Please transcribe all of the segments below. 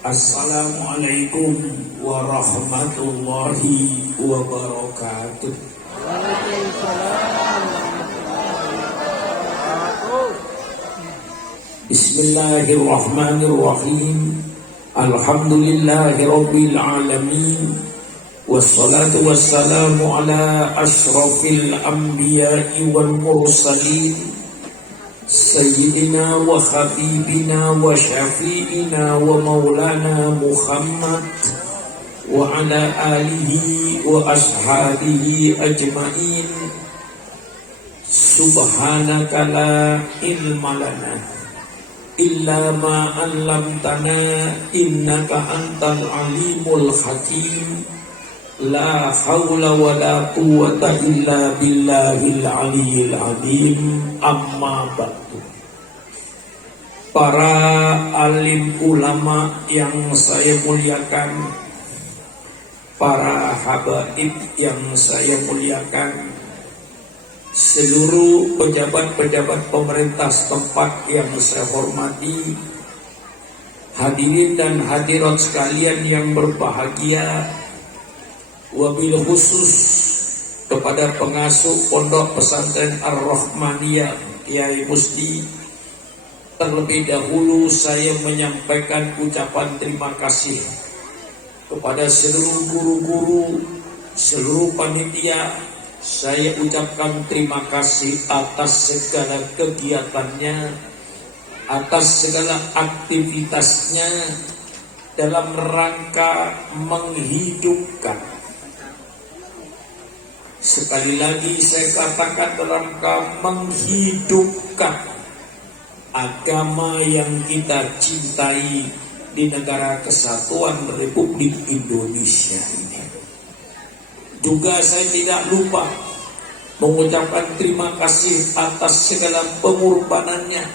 Assalamualaikum warahmatullahi wabarakatuh. Bismillahirrahmanirrahim. Alhamdulillahi rabbil alamin. Wassalatu wassalamu ala ashrafil anbiya'i wal mursalin. Sayyidina wa habibina wa syafi'ina wa maulana Muhammad wa ala alihi wa ashabihi ajma'in. Subhanaka la ilma lana illa ma 'allamtana innaka antal alimul hakim. La haula wa la quwwata illa billahil aliyyil azim. Amma ba'du. Para alim ulama yang saya muliakan, para habaib yang saya muliakan, seluruh pejabat-pejabat pemerintah setempat yang saya hormati, hadirin dan hadirat sekalian yang berbahagia, wabil khusus kepada pengasuh Pondok Pesantren Ar-Rahmaniyah Kiai Musdi, terlebih dahulu saya menyampaikan ucapan terima kasih kepada seluruh guru-guru, seluruh panitia. Saya ucapkan terima kasih atas segala kegiatannya, atas segala aktivitasnya dalam rangka menghidupkan. Sekali lagi saya katakan, dalam rangka menghidupkan agama yang kita cintai di negara kesatuan Republik Indonesia ini. Juga saya tidak lupa mengucapkan terima kasih atas segala pengorbanannya,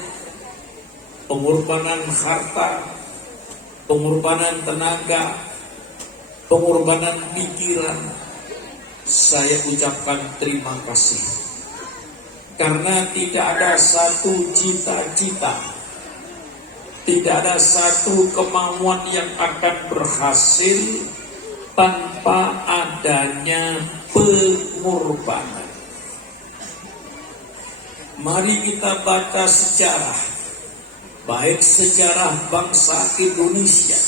pengorbanan harta, pengorbanan tenaga, pengorbanan pikiran. Saya ucapkan terima kasih, karena tidak ada satu cita-cita, tidak ada satu kemauan yang akan berhasil tanpa adanya pengorbanan. Mari kita baca sejarah, baik sejarah bangsa Indonesia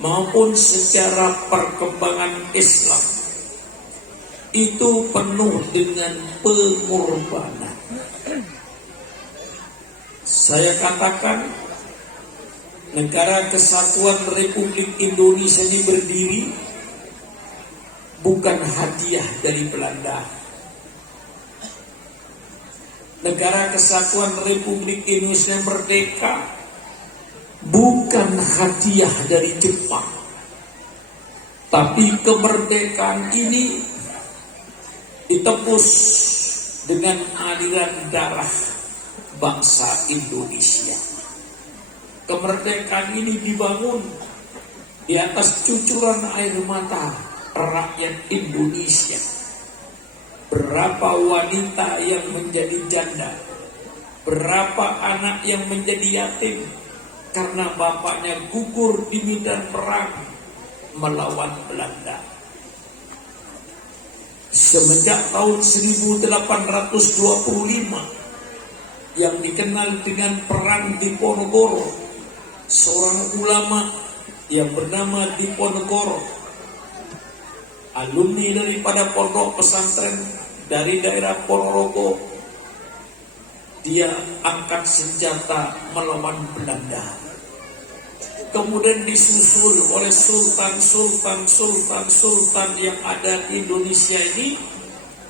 maupun sejarah perkembangan Islam, itu penuh dengan pengorbanan. Saya katakan, negara kesatuan Republik Indonesia ini berdiri bukan hadiah dari Belanda. Negara kesatuan Republik Indonesia merdeka bukan hadiah dari Jepang. Tapi kemerdekaan ini ditebus dengan aliran darah bangsa Indonesia. Kemerdekaan ini dibangun di atas cucuran air mata rakyat Indonesia. Berapa wanita yang menjadi janda, berapa anak yang menjadi yatim karena bapaknya gugur di medan perang melawan Belanda. Semenjak tahun 1825 yang dikenal dengan Perang Diponegoro, seorang ulama yang bernama Diponegoro, alumni daripada pondok pesantren dari daerah Ponorogo, dia angkat senjata melawan Belanda. Kemudian disusul oleh sultan yang ada di Indonesia ini,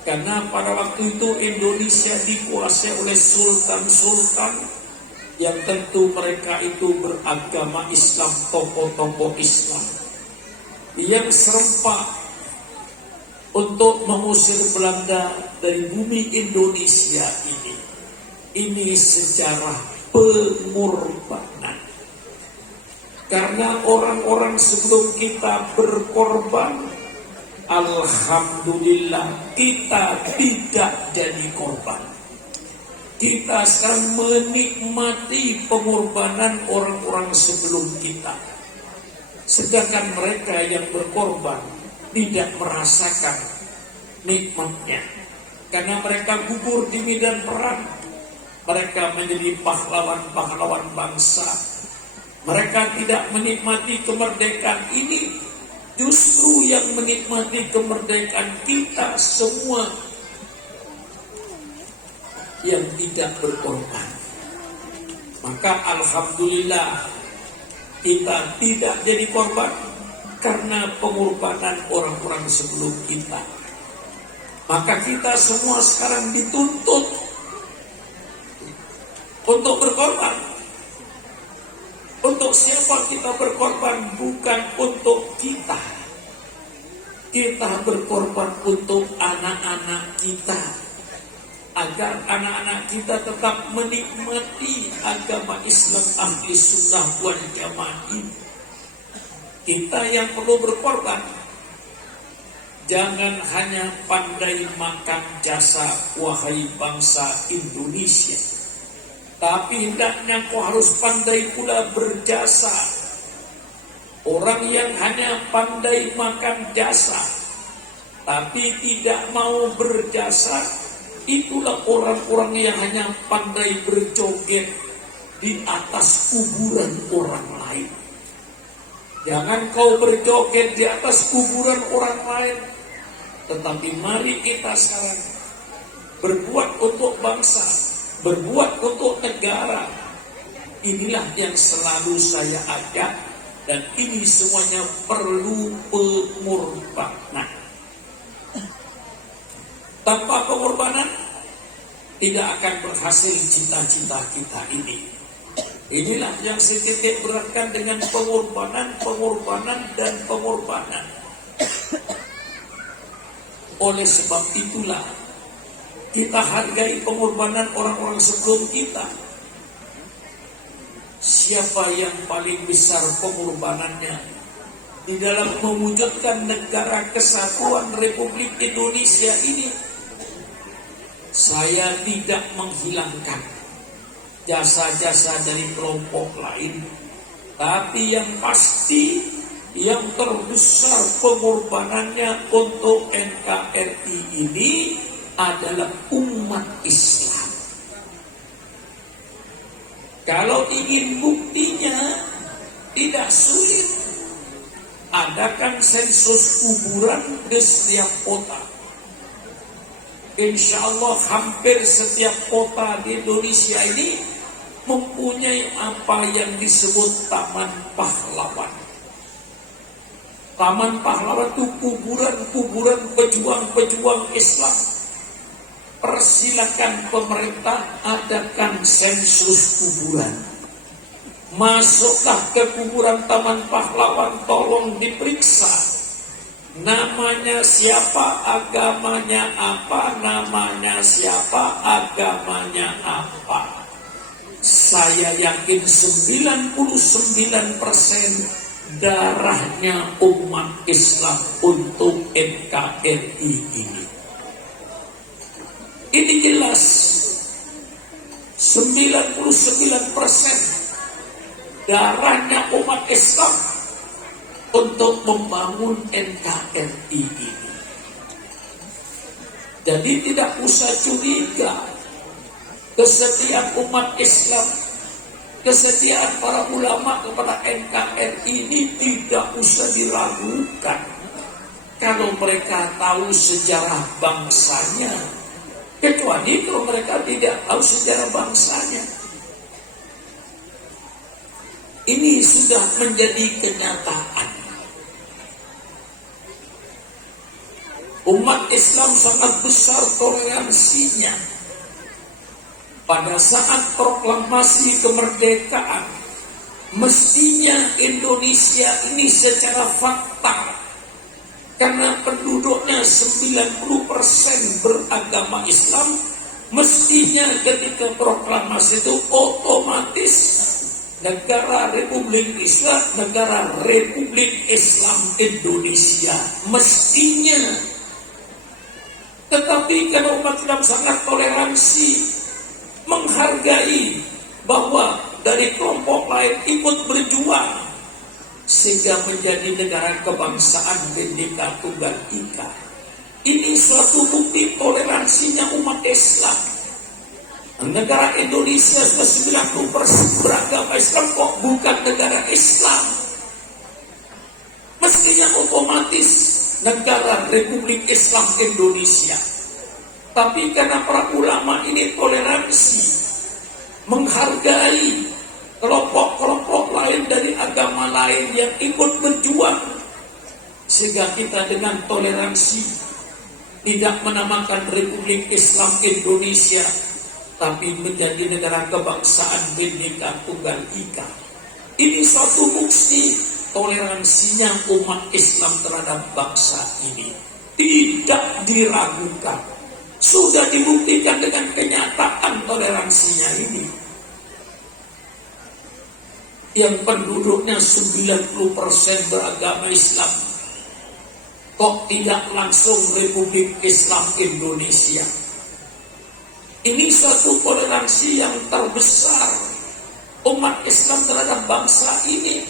karena pada waktu itu Indonesia dikuasai oleh sultan yang tentu mereka itu beragama Islam, tokoh-tokoh Islam yang serempak untuk mengusir Belanda dari bumi Indonesia ini. Ini sejarah pengorbanan. Karena orang-orang sebelum kita berkorban, alhamdulillah kita tidak jadi korban. Kita sekarang menikmati pengorbanan orang-orang sebelum kita. Sedangkan mereka yang berkorban tidak merasakan nikmatnya. Karena mereka gugur di medan perang. Mereka menjadi pahlawan-pahlawan bangsa. Mereka tidak menikmati kemerdekaan ini. Justru yang menikmati kemerdekaan kita semua yang tidak berkorban. Maka alhamdulillah kita tidak jadi korban karena pengorbanan orang-orang sebelum kita. Maka kita semua sekarang dituntut untuk berkorban. Untuk siapa kita berkorban? Bukan untuk kita. Kita berkorban untuk anak-anak kita, agar anak-anak kita tetap menikmati agama Islam ahli sunnah wal jamaah ini. Kita yang perlu berkorban, jangan hanya pandai makan jasa wahai bangsa Indonesia, tapi hendaknya kau harus pandai pula berjasa. Orang yang hanya pandai makan jasa tapi tidak mau berjasa, itulah orang-orang yang hanya pandai berjoget di atas kuburan orang lain. Jangan kau berjoget di atas kuburan orang lain, tetapi mari kita sekarang berbuat untuk bangsa, berbuat untuk negara. Inilah yang selalu saya ajak, dan ini semuanya perlu pengorbanan. Tanpa pengorbanan tidak akan berhasil cita-cita kita ini. Inilah yang sedikit beratkan dengan pengorbanan, dan pengorbanan. Oleh sebab itulah kita hargai pengorbanan orang-orang sebelum kita. Siapa yang paling besar pengorbanannya di dalam mewujudkan negara kesatuan Republik Indonesia ini? Saya tidak menghilangkan jasa-jasa dari kelompok lain, tapi yang pasti yang terbesar pengorbanannya untuk NKRI ini adalah umat Islam. Kalau ingin buktinya tidak sulit, adakan sensus kuburan di setiap kota. Insya Allah hampir setiap kota di Indonesia ini mempunyai apa yang disebut Taman Pahlawan. Taman Pahlawan itu kuburan-kuburan pejuang-pejuang Islam. Persilakan pemerintah adakan sensus kuburan. Masuklah ke kuburan Taman Pahlawan, tolong diperiksa. Namanya siapa, agamanya apa, namanya siapa, agamanya apa. Saya yakin 99% darahnya umat Islam untuk NKRI ini. Ini jelas 99% darahnya umat Islam untuk membangun NKRI ini. Jadi tidak usah curiga, kesetiaan umat Islam, kesetiaan para ulama kepada NKRI ini tidak usah diragukan. Kalau mereka tahu sejarah bangsanya, kecuali kalau mereka tidak tahu sejarah bangsanya. Ini sudah menjadi kenyataan. Umat Islam sangat besar toleransinya. Pada saat proklamasi kemerdekaan, mestinya Indonesia ini secara fakta, karena penduduknya 90% beragama Islam, mestinya ketika proklamasi itu otomatis negara Republik Islam Indonesia mestinya. Tetapi karena umat Islam sangat toleransi, menghargai bahwa dari kelompok lain ikut berjuang, sehingga menjadi negara kebangsaan Bhinneka Tunggal Ika. Ini suatu bukti toleransinya umat Islam. Negara Indonesia sudah 90% beragama Islam, kok bukan negara Islam? Mestinya otomatis negara Republik Islam Indonesia. Tapi karena para ulama ini toleransi, menghargai kelompok-kelompok lain dari agama lain yang ikut berjuang, sehingga kita dengan toleransi tidak menamakan Republik Islam Indonesia, tapi menjadi negara kebangsaan Bhinneka Tunggal Ika. Ini suatu bukti toleransinya umat Islam terhadap bangsa ini. Tidak diragukan. Sudah dibuktikan dengan kenyataan toleransinya ini. Yang penduduknya 90% beragama Islam, kok tidak langsung Republik Islam Indonesia? Ini suatu toleransi yang terbesar umat Islam terhadap bangsa ini.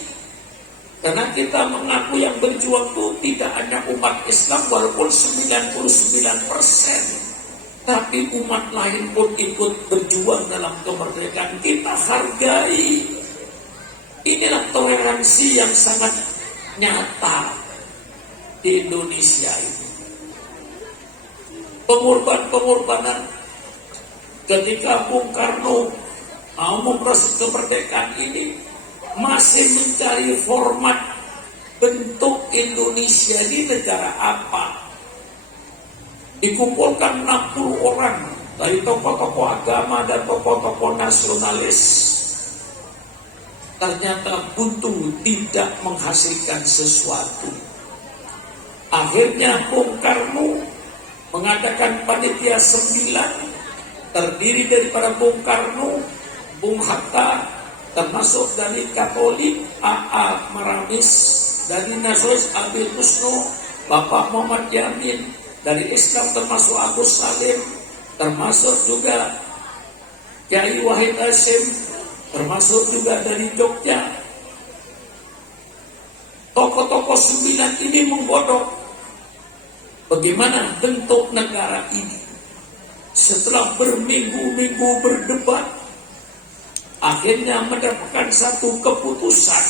Karena kita mengaku yang berjuang itu tidak hanya umat Islam walaupun 99%. Tapi umat lain pun ikut berjuang dalam kemerdekaan. Kita hargai. Inilah toleransi yang sangat nyata di Indonesia ini. Pengorbanan ketika Bung Karno mau memproses kemerdekaan ini masih mencari format bentuk Indonesia ini negara apa. Dikumpulkan 60 orang dari tokoh-tokoh agama dan tokoh-tokoh nasionalis. Ternyata buntu, tidak menghasilkan sesuatu. Akhirnya Bung Karno mengadakan panitia 9, terdiri daripada Bung Karno, Bung Hatta, termasuk dari Katolik A.A. Maramis, dari Nasionalis Abil Husno, Bapak Muhammad Yamin, dari Islam termasuk Agus Salim, termasuk juga Kiai Wahid Hashim, termasuk juga dari Jogja. Tokoh-tokoh 9 ini menggodok bagaimana bentuk negara ini. Setelah berminggu-minggu berdebat, akhirnya mendapatkan satu keputusan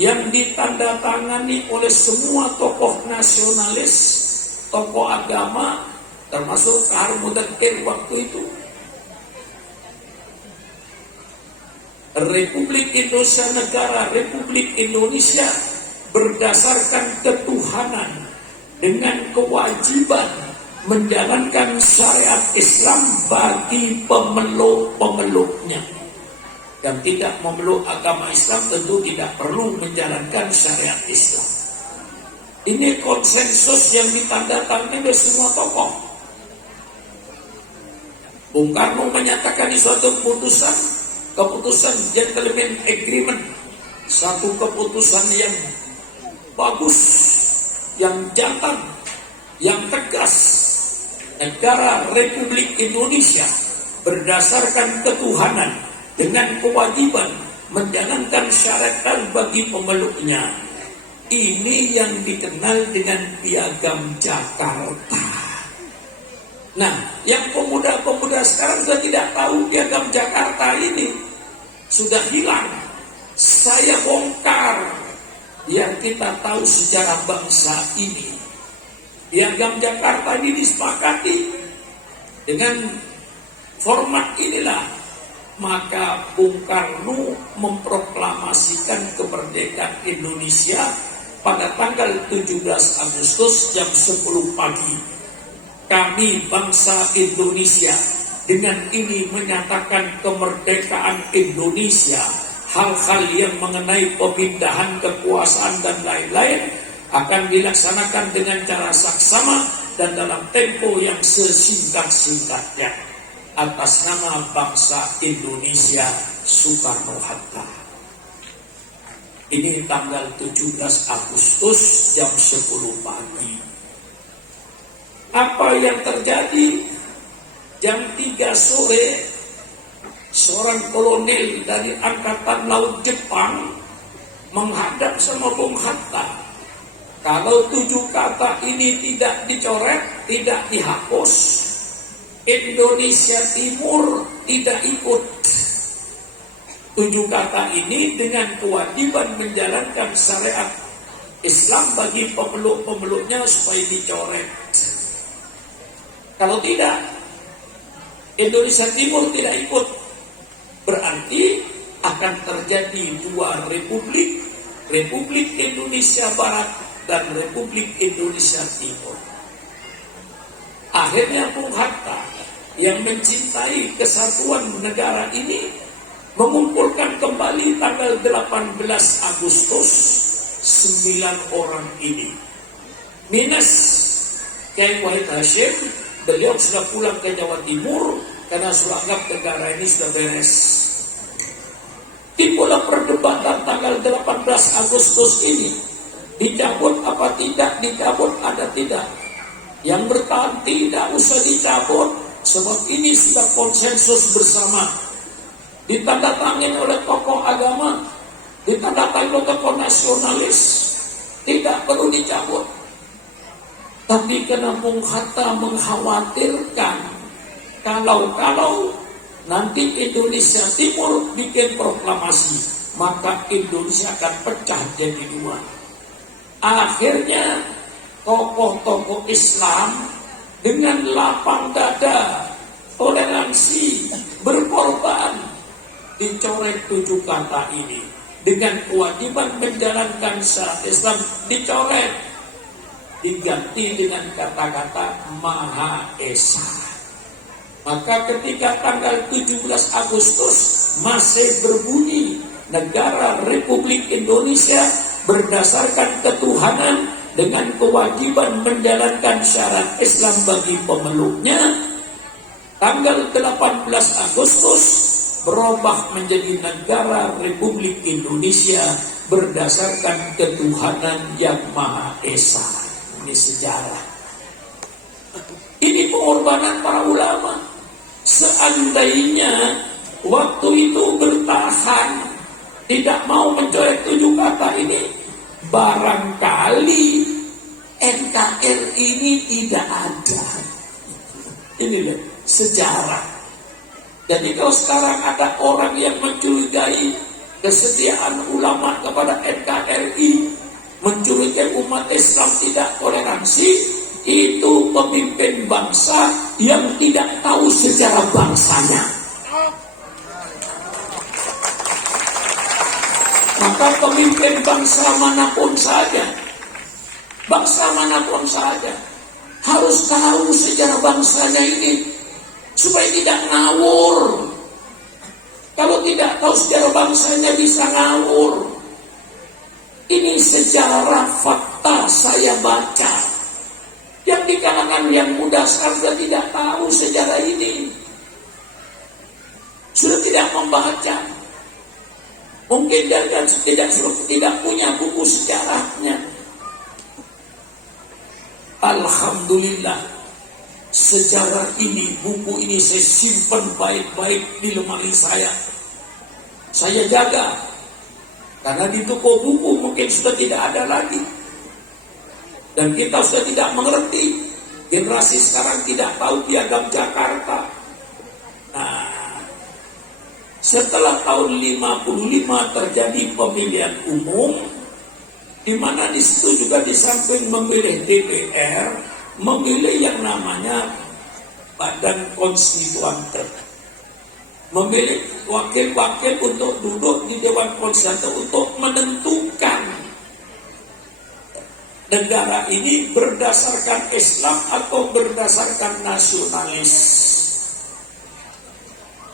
yang ditandatangani oleh semua tokoh nasionalis, tokoh agama, termasuk Kahar Mudakir waktu itu. Republik Indonesia, negara Republik Indonesia berdasarkan ketuhanan dengan kewajiban menjalankan syariat Islam bagi pemeluk-pemeluknya. Yang tidak memeluk agama Islam tentu tidak perlu menjalankan syariat Islam. Ini konsensus yang ditandatangani oleh semua tokoh. Bung Karno menyatakan di suatu keputusan gentleman agreement, satu keputusan yang bagus, yang jantan, yang tegas. Negara Republik Indonesia berdasarkan ketuhanan dengan kewajiban menjalankan syariat bagi pemeluknya. Ini yang dikenal dengan Piagam Jakarta. Nah, yang pemuda-pemuda sekarang sudah tidak tahu Piagam Jakarta ini. Sudah hilang. Saya bongkar yang kita tahu sejarah bangsa ini. Piagam Jakarta ini disepakati dengan format inilah. Maka Bung Karno memproklamasikan kemerdekaan Indonesia pada tanggal 17 Agustus jam 10 pagi. Kami bangsa Indonesia dengan ini menyatakan kemerdekaan Indonesia. Hal-hal yang mengenai pemindahan kekuasaan dan lain-lain akan dilaksanakan dengan cara saksama dan dalam tempo yang sesingkat-singkatnya. Atas nama bangsa Indonesia, Soekarno-Hatta. Ini tanggal 17 Agustus jam 10 pagi. Apa yang terjadi? Jam 3 sore, seorang kolonel dari Angkatan Laut Jepang menghadap sama Bung Hatta. Kalau 7 kata ini tidak dicoret, tidak dihapus, Indonesia Timur tidak ikut. 7 kata ini dengan kewajiban menjalankan syariat Islam bagi pemeluk-pemeluknya supaya dicoret. Kalau tidak, Indonesia Timur tidak ikut. Berarti akan terjadi 2 republik, Republik Indonesia Barat dan Republik Indonesia Timur. Akhirnya Bung Hatta yang mencintai kesatuan negara ini mengumpulkan kembali tanggal 18 Agustus 9 orang ini. Minus Kiai Wahid Hashim, beliau sudah pulang ke Jawa Timur karena sudah anggap negara ini sudah beres. Timbullah perdebatan tanggal 18 Agustus ini. Dicabut apa tidak, dicabut ada tidak. Yang bertahan tidak usah dicabut, sebab ini sudah konsensus bersama. Ditandatangani oleh tokoh agama, ditandatangani oleh tokoh nasionalis, tidak perlu dicabut. Tapi karena Bung Hatta mengkhawatirkan kalau nanti Indonesia Timur bikin proklamasi, maka Indonesia akan pecah jadi 2. Akhirnya tokoh-tokoh Islam dengan lapang dada, toleransi, berkorban, dicoret 7 kata ini. Dengan kewajiban menjalankan syariat Islam dicoret, diganti dengan kata-kata Maha Esa. Maka ketika tanggal 17 Agustus masih berbunyi negara Republik Indonesia berdasarkan ketuhanan dengan kewajiban menjalankan syarat Islam bagi pemeluknya, tanggal 18 Agustus berubah menjadi negara Republik Indonesia berdasarkan ketuhanan yang Maha Esa. Ini sejarah. Ini pengorbanan para ulama. Seandainya waktu itu bertahan, tidak mau mencoret 7 kata ini, barangkali NKRI ini tidak ada. Ini loh, sejarah. Jadi kalau sekarang ada orang yang mencurigai kesetiaan ulama kepada NKRI, mencurigai umat Islam tidak toleransi, itu pemimpin bangsa yang tidak tahu sejarah bangsanya. Maka pemimpin bangsa manapun saja, harus tahu sejarah bangsanya ini supaya tidak ngawur. Kalau tidak tahu sejarah bangsanya bisa ngawur. Ini sejarah fakta saya baca. Yang di kalangan yang muda sekarang sudah tidak tahu sejarah ini, sudah tidak membaca. Mungkin dia tidak punya buku sejarahnya. Alhamdulillah, sejarah ini, buku ini saya simpan baik-baik di lemari saya. Saya jaga, karena di toko buku mungkin sudah tidak ada lagi. Dan kita sudah tidak mengerti. Generasi sekarang tidak tahu piagam Jakarta. Nah, setelah tahun 55 terjadi pemilihan umum, di mana di situ juga di samping memilih DPR, memilih yang namanya Badan Konstituante, memilih wakil-wakil untuk duduk di Dewan Konstituante untuk menentukan negara ini berdasarkan Islam atau berdasarkan nasionalis.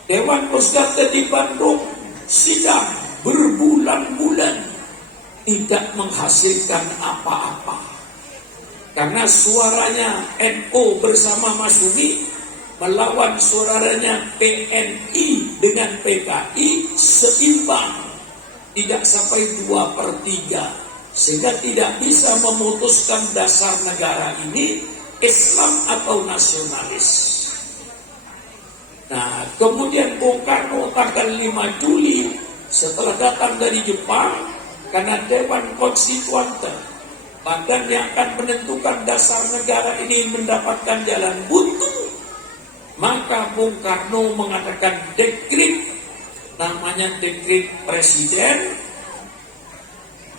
Dewan Konstituante di Bandung sidang berbulan-bulan tidak menghasilkan apa-apa. Karena suaranya NU bersama Masyumi melawan suaranya PNI dengan PKI seimbang, tidak sampai 2/3. Sehingga tidak bisa memutuskan dasar negara ini Islam atau nasionalis. Nah, kemudian Bung Karno tanggal 5 Juli setelah datang dari Jepang karena Dewan Konstituante, badan yang akan menentukan dasar negara ini mendapatkan jalan buntu, maka Bung Karno mengadakan dekret, namanya dekret presiden,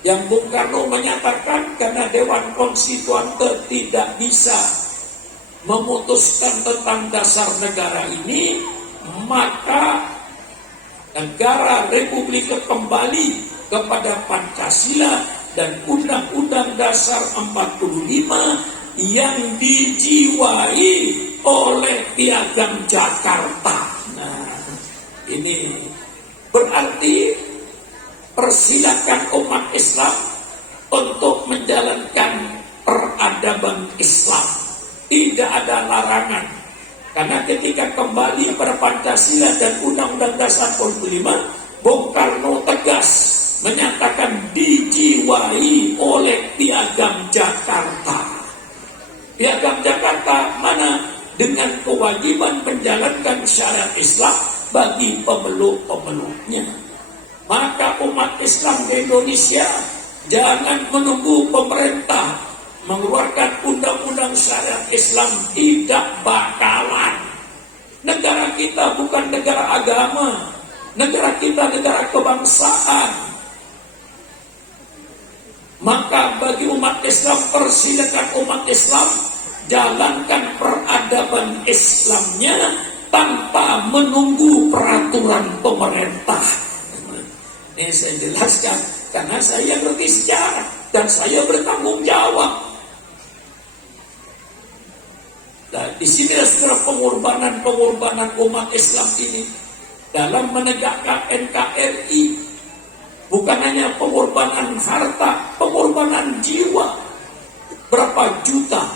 yang Bung Karno menyatakan karena Dewan Konstituante tidak bisa memutuskan tentang dasar negara ini, maka negara Republik kembali kepada Pancasila dan Undang-Undang Dasar 45 yang dijiwai oleh Piagam Jakarta. Nah, ini berarti persilakan umat Islam untuk menjalankan peradaban Islam. Tidak ada larangan. Karena ketika kembali pada Pancasila dan Undang-Undang Dasar 45, Bung Karno tegas menyatakan dijiwai oleh Piagam Jakarta. Piagam Jakarta mana dengan kewajiban menjalankan syariat Islam bagi pemeluk-pemeluknya. Maka umat Islam di Indonesia jangan menunggu pemerintah mengeluarkan undang-undang syariat Islam, tidak bakalan. Negara kita bukan negara agama, negara kita negara kebangsaan. Maka bagi umat Islam, persilakan umat Islam jalankan peradaban Islamnya tanpa menunggu peraturan pemerintah. Ini saya jelaskan karena saya ngerti sejarah dan saya bertanggung jawab. Nah, di sini saudara pengorbanan umat Islam ini dalam menegakkan NKRI. Bukan hanya pengorbanan harta, pengorbanan jiwa. Berapa juta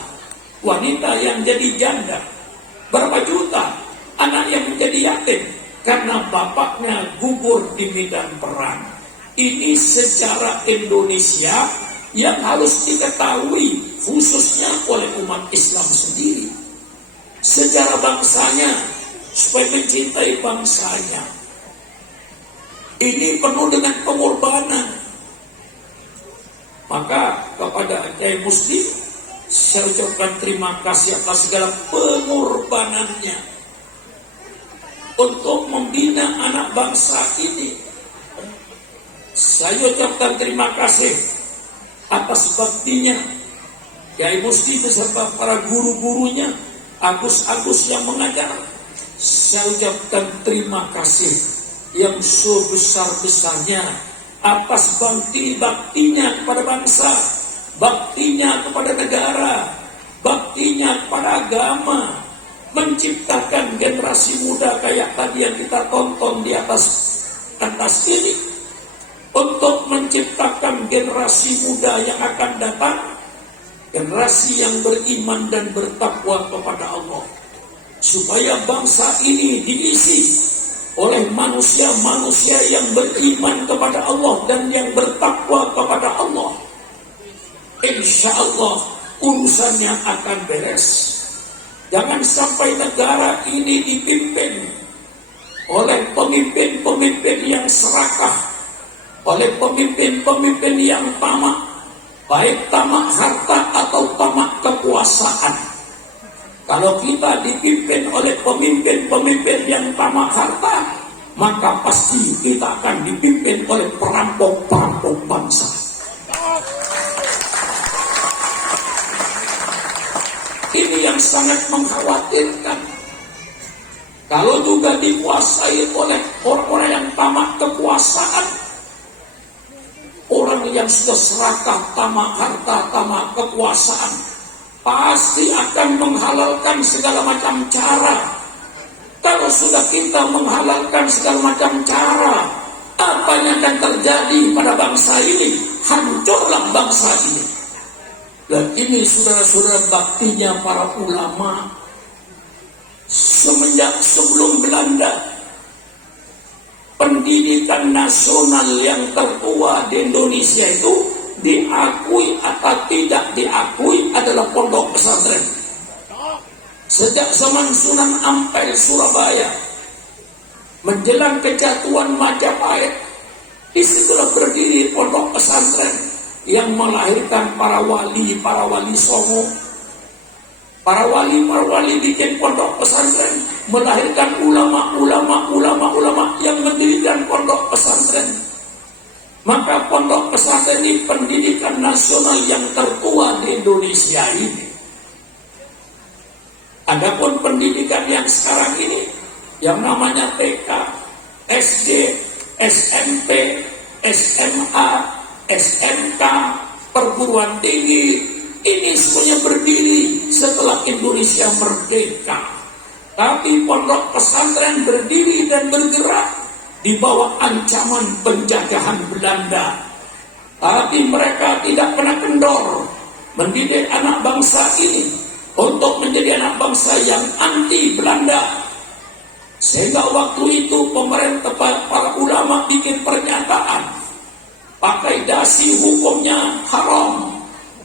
wanita yang jadi janda, berapa juta anak yang menjadi yatim karena bapaknya gugur di medan perang. Ini sejarah Indonesia yang harus diketahui khususnya oleh umat Islam sendiri. Sejarah bangsanya supaya mencintai bangsanya. Ini penuh dengan pengorbanan. Maka kepada Kiai Muslim saya ucapkan terima kasih atas segala pengorbanannya untuk membina anak bangsa ini. Saya ucapkan terima kasih atas baktinya Kiai Muslim beserta para guru-gurunya, Agus-Agus yang mengajar. Saya ucapkan terima kasih yang sebesar-besarnya atas baktinya kepada bangsa, baktinya kepada negara, baktinya kepada agama, menciptakan generasi muda kayak tadi yang kita tonton di atas ini, untuk menciptakan generasi muda yang akan datang, generasi yang beriman dan bertakwa kepada Allah, supaya bangsa ini diisi oleh manusia-manusia yang beriman kepada Allah dan yang bertakwa kepada Allah. Insya Allah urusannya akan beres. Jangan sampai negara ini dipimpin oleh pemimpin-pemimpin yang serakah, oleh pemimpin-pemimpin yang tamak, baik tamak harta atau tamak kekuasaan. Kalau kita dipimpin oleh pemimpin-pemimpin yang tamak harta, maka pasti kita akan dipimpin oleh perampok-perampok bangsa. Ini yang sangat mengkhawatirkan. Kalau juga dikuasai oleh orang-orang yang tamak kekuasaan, orang yang sudah serakah, tamak harta, tamak kekuasaan, pasti akan menghalalkan segala macam cara. Kalau sudah kita menghalalkan segala macam cara, apa yang akan terjadi pada bangsa ini? Hancurlah bangsa ini. Dan ini saudara-saudara baktinya para ulama. Semenjak sebelum Belanda, pendidikan nasional yang tertua di Indonesia itu diakui atau tidak diakui adalah pondok pesantren. Sejak zaman Sunan Ampel Surabaya menjelang kejatuhan Majapahit, Disitulah berdiri pondok pesantren yang melahirkan para wali songo. Para wali bikin pondok pesantren, melahirkan ulama yang mendirikan pondok pesantren. Maka pondok pesantren ini pendidikan nasional yang tertua di Indonesia ini. Adapun pendidikan yang sekarang ini, yang namanya TK, SD, SMP, SMA, SMK, perguruan tinggi, ini semuanya berdiri setelah Indonesia merdeka. Tapi pondok pesantren berdiri dan bergerak di bawah ancaman penjajahan Belanda. Tapi mereka tidak pernah kendor mendidik anak bangsa ini untuk menjadi anak bangsa yang anti Belanda. Sehingga waktu itu pemerintah, para ulama bikin pernyataan, pakai dasi hukumnya haram,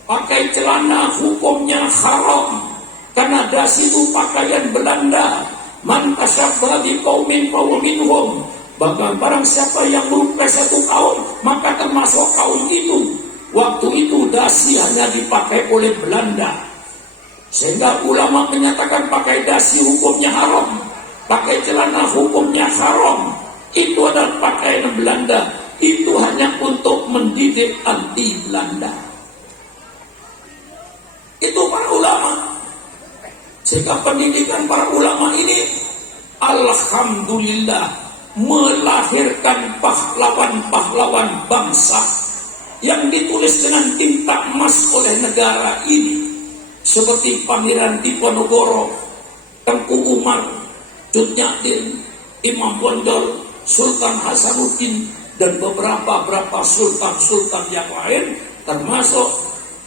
pakai celana hukumnya haram, karena dasi itu pakaian Belanda. Man tasyabbaha biqaumin fahuwa minhum. Barang siapa yang merupai satu kaum, maka termasuk kaum itu. Waktu itu dasi hanya dipakai oleh Belanda. Sehingga ulama menyatakan pakai dasi hukumnya haram, pakai celana hukumnya haram. Itu adalah pakaian Belanda. Itu hanya untuk mendidik anti Belanda. Itu para ulama. Sehingga pendidikan para ulama ini, alhamdulillah, melahirkan pahlawan-pahlawan bangsa yang ditulis dengan tinta emas oleh negara ini, seperti Pangeran Diponegoro, Tengku Umar, Cut Nyak-Din, Imam Bonjol, Sultan Hasanuddin, dan beberapa sultan-sultan yang lain, termasuk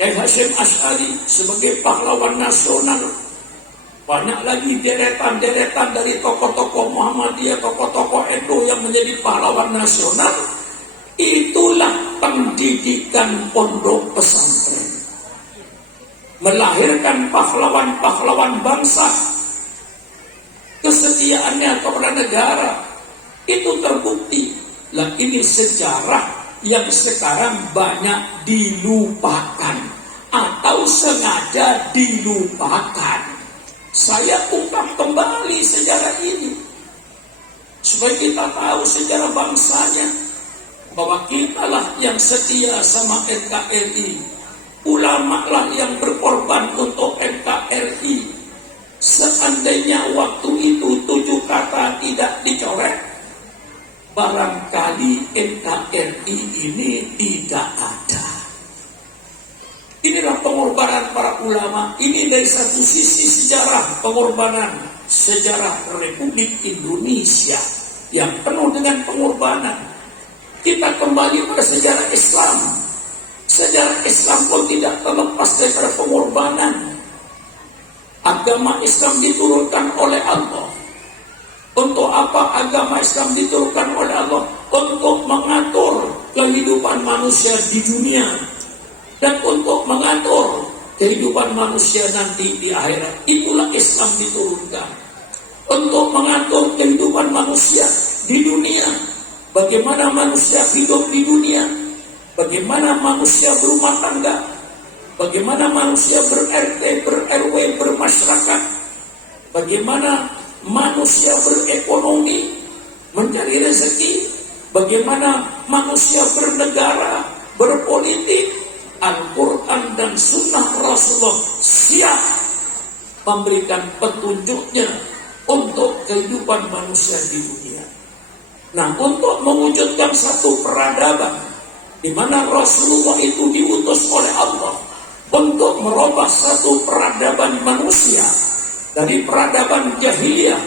Hasyim Asy'ari sebagai pahlawan nasional. Banyak lagi deretan-deretan dari tokoh-tokoh Muhammadiyah, tokoh-tokoh NU yang menjadi pahlawan nasional. Itulah pendidikan pondok pesantren. Melahirkan pahlawan-pahlawan bangsa. Kesetiaannya kepada negara itu terbukti. Lah ini sejarah yang sekarang banyak dilupakan atau sengaja dilupakan. Saya ungkap kembali sejarah ini supaya kita tahu sejarah bangsanya, bahwa kitalah yang setia sama NKRI, ulama lah yang berkorban untuk NKRI. Seandainya waktu itu 7 kata tidak dicoret, barangkali NKRI ini tidak ada. Inilah pengorbanan para ulama. Ini dari satu sisi sejarah pengorbanan, sejarah Republik Indonesia yang penuh dengan pengorbanan. Kita kembali pada sejarah Islam. Sejarah Islam pun tidak terlepas daripada pengorbanan. Agama Islam diturunkan oleh Allah. Untuk apa agama Islam diturunkan oleh Allah? Untuk mengatur kehidupan manusia di dunia dan untuk mengatur kehidupan manusia nanti di akhirat. Itulah Islam diturunkan untuk mengatur kehidupan manusia di dunia. Bagaimana manusia hidup di dunia, bagaimana manusia berumah tangga, bagaimana manusia ber-RT, ber-RW, bermasyarakat, bagaimana manusia berekonomi, mencari rezeki, bagaimana manusia bernegara, berpolitik. Al-Quran dan Sunnah Rasulullah siap memberikan petunjuknya untuk kehidupan manusia di dunia. Nah, untuk mewujudkan satu peradaban di mana Rasulullah itu diutus oleh Allah untuk merubah satu peradaban manusia dari peradaban jahiliyah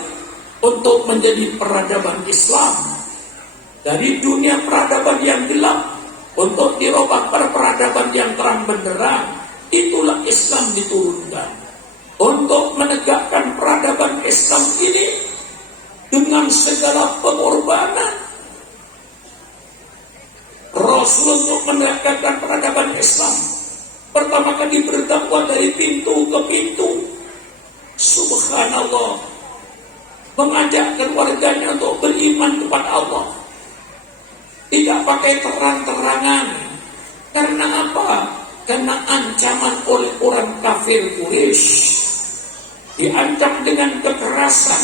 untuk menjadi peradaban Islam, dari dunia peradaban yang gelap untuk dirubah pada peradaban yang terang benderang. Itulah Islam diturunkan untuk menegakkan peradaban Islam ini dengan segala pengorbanan. Rasul untuk menegakkan peradaban Islam pertama kali berdakwah dari pintu ke pintu. Subhanallah, mengajak keluarganya untuk beriman kepada Allah. Tidak pakai terang-terangan. Karena apa? Karena ancaman oleh orang kafir Quraisy. Diancam dengan kekerasan,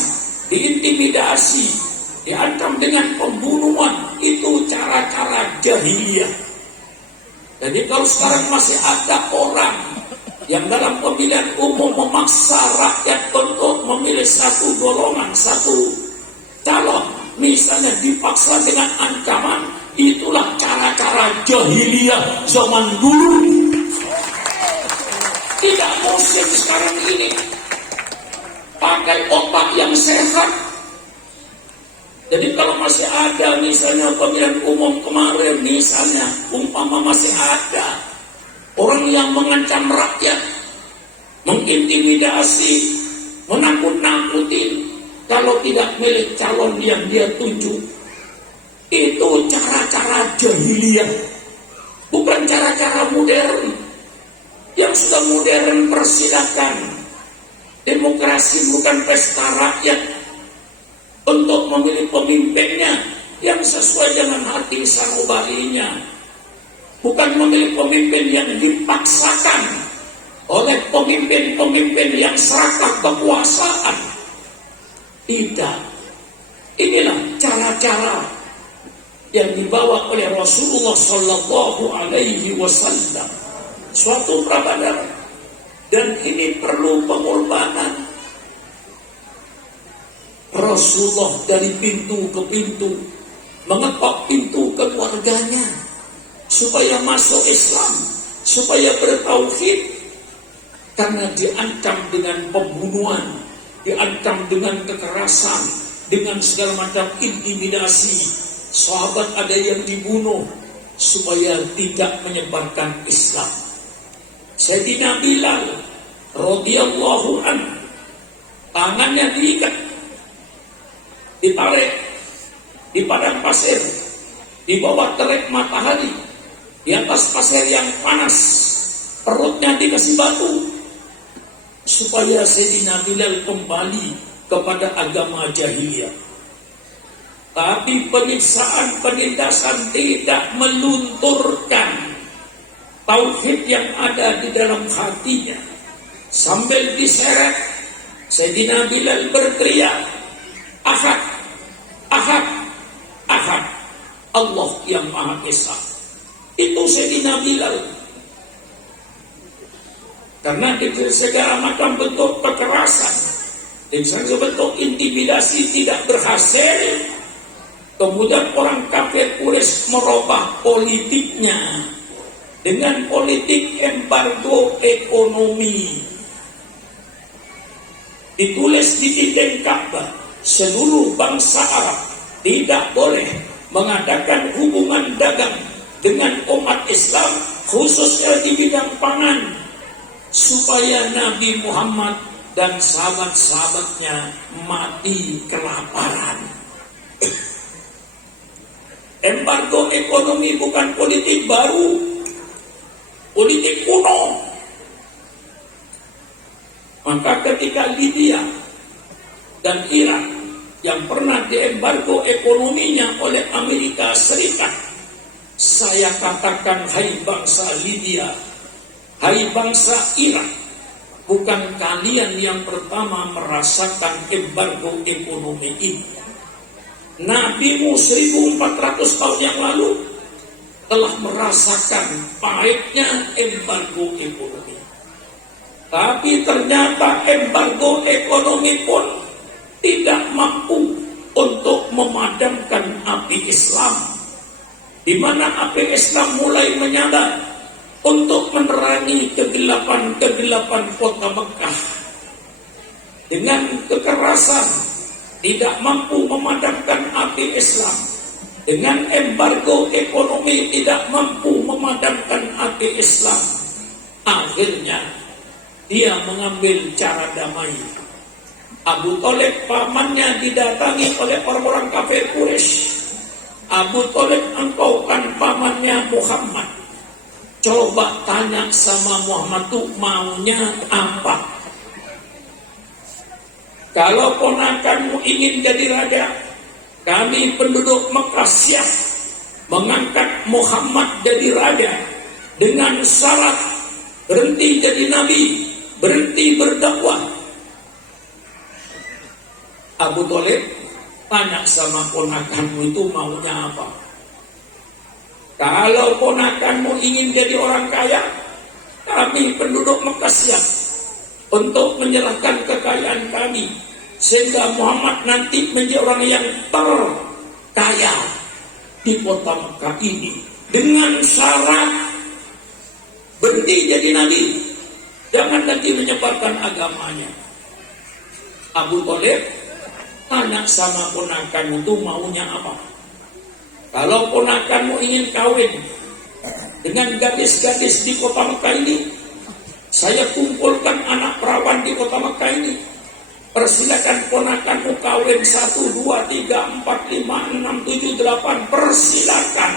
diintimidasi, diancam dengan pembunuhan. Itu cara-cara jahiliyah. Jadi kalau sekarang masih ada orang yang dalam pemilihan umum memaksa rakyat untuk memilih satu golongan, satu calon, misalnya dipaksa dengan ancaman, itulah cara-cara jahiliyah zaman dulu. Tidak musim sekarang ini. Pakai otak yang sehat. Jadi kalau masih ada misalnya pemilihan umum kemarin, misalnya umpama masih ada orang yang mengancam rakyat, mengintimidasi, menakut-nakutin kalau tidak milih calon yang dia tunjuk. Itu cara-cara jahiliyah, bukan cara-cara modern. Yang sudah modern persilakan. Demokrasi bukan pesta rakyat untuk memilih pemimpinnya yang sesuai dengan hati sanubarinya. Bukan memilih pemimpin yang dipaksakan oleh pemimpin-pemimpin yang serakah kekuasaan. Tidak. Inilah cara-cara yang dibawa oleh Rasulullah Sallallahu Alaihi Wasallam. Suatu prabadar, dan ini perlu pengorbanan. Rasulullah dari pintu ke pintu mengetok pintu keluarganya supaya masuk Islam, supaya bertauhid, karena diancam dengan pembunuhan, diancam dengan kekerasan, dengan segala macam intimidasi. Sahabat ada yang dibunuh supaya tidak menyebarkan Islam. Sayyidina Bilal radhiyallahu anhu, tangannya diikat, ditarik di padang pasir, di bawah terik matahari, di atas pasir yang panas, perutnya dikasih batu supaya Sayyidina Bilal kembali kepada agama jahiliyah. Tapi penyiksaan, penindasan tidak melunturkan tauhid yang ada di dalam hatinya. Sambil diseret, Sayyidina Bilal berteriak, Ahad, Ahad, Ahad, Allah yang Maha Esa. Itu Sayyidina Bilal. Karena di segala macam bentuk kekerasan, di segala bentuk intimidasi tidak berhasil, kemudian orang kafir Quraisy merubah politiknya dengan politik embargo ekonomi. Ditulis di dinding Ka'bah, seluruh bangsa Arab tidak boleh mengadakan hubungan dagang dengan umat Islam, khususnya di bidang pangan, supaya Nabi Muhammad dan sahabat-sahabatnya mati kelaparan. Embargo ekonomi bukan politik baru, politik kuno. Maka ketika Libya dan Irak yang pernah diembargo ekonominya oleh Amerika Serikat, saya katakan, hai bangsa Libya, hai bangsa Irak, bukan kalian yang pertama merasakan embargo ekonomi ini. Nabimu 1400 tahun yang lalu telah merasakan pahitnya embargo ekonomi. Tapi ternyata embargo ekonomi pun tidak mampu untuk memadamkan api Islam. Di mana api Islam mulai menyala untuk menerangi kegelapan-kegelapan kota Mekah. Dengan kekerasan tidak mampu memadamkan api Islam. Dengan embargo ekonomi tidak mampu memadamkan api Islam. Akhirnya dia mengambil cara damai. Abu Thalib pamannya didatangi oleh orang-orang kafir Quraisy. Abu Thalib, engkau kan pamannya Muhammad. Coba tanya sama Muhammad tuh maunya apa? Kalau ponakanmu ingin jadi raja, kami penduduk Mekah siap. mengangkat Muhammad jadi raja dengan syarat berhenti jadi nabi, berhenti berdakwah. Abu Thalib tanya sama ponakanmu itu maunya apa? Kalau ponakanmu ingin jadi orang kaya, kami penduduk Mekah siap untuk menyerahkan kekayaan kami, sehingga Muhammad nanti menjadi orang yang terkaya di kota Mekah ini, dengan syarat berhenti jadi nabi, jangan lagi menyebarkan agamanya. Abu Thalib tanya sama ponakanmu itu maunya apa? Kalau ponakanmu ingin kawin dengan gadis-gadis di kota Mekah ini, saya kumpulkan anak perawan di kota Mekah ini. Persilakan ponakanmu kawin 1, 2, 3, 4, 5, 6, 7, 8. Persilakan.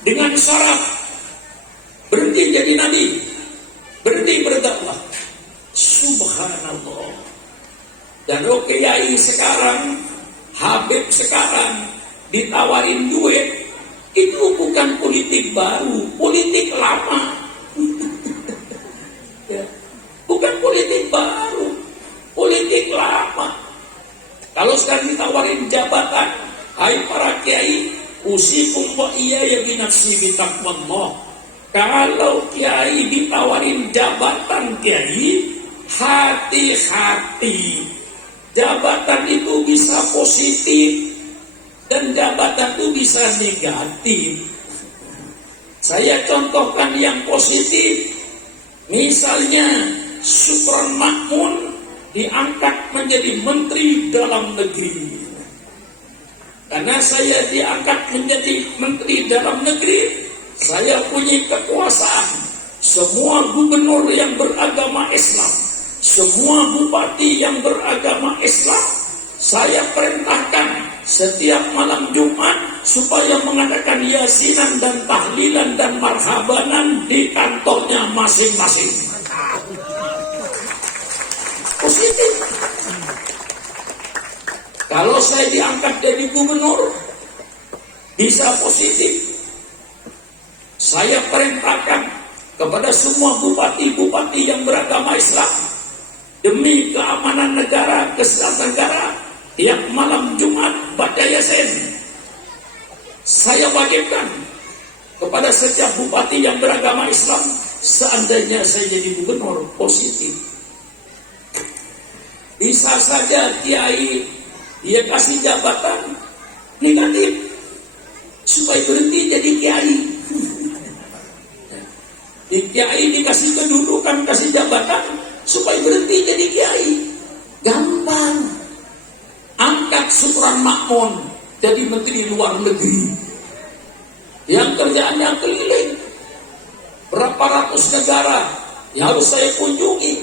Dengan syarat berhenti jadi nabi, berhenti berdakwah. Subhanallah. Dan kiai sekarang, Habib sekarang ditawarin duit, itu bukan politik baru, politik lama. Ya. Bukan politik baru, politik lama. Kalau sekarang ditawarin jabatan, hai para kiai, usikum wa iyaya binafsi bitaqwallah. Kalau kiai ditawarin jabatan kiai, hati-hati. Jabatan itu bisa positif dan jabatan itu bisa negatif. Saya contohkan yang positif. Misalnya Supran Makmun diangkat menjadi Menteri Dalam Negeri. Karena saya diangkat menjadi Menteri Dalam Negeri, saya punya kekuasaan. Semua gubernur yang beragama Islam, semua bupati yang beragama Islam, saya perintahkan setiap malam Jumat supaya mengadakan yasinan dan tahlilan dan marhabanan di kantornya masing-masing. Positif. Kalau saya diangkat jadi gubernur, bisa positif. Saya perintahkan kepada semua bupati-bupati yang beragama Islam, demi keamanan negara, kesehatan negara, tiap malam Jumat baca Yasin. Saya wajibkan kepada setiap bupati yang beragama Islam, seandainya saya jadi gubernur, positif. Bisa saja kiai dia kasih jabatan negatif supaya berhenti jadi kiai. Kiai dikasih kedudukan, kasih jabatan supaya berhenti jadi kiai. Gampang. Angkat Supran Makmun jadi Menteri Luar Negeri, yang kerjaannya keliling berapa ratus negara yang harus saya kunjungi.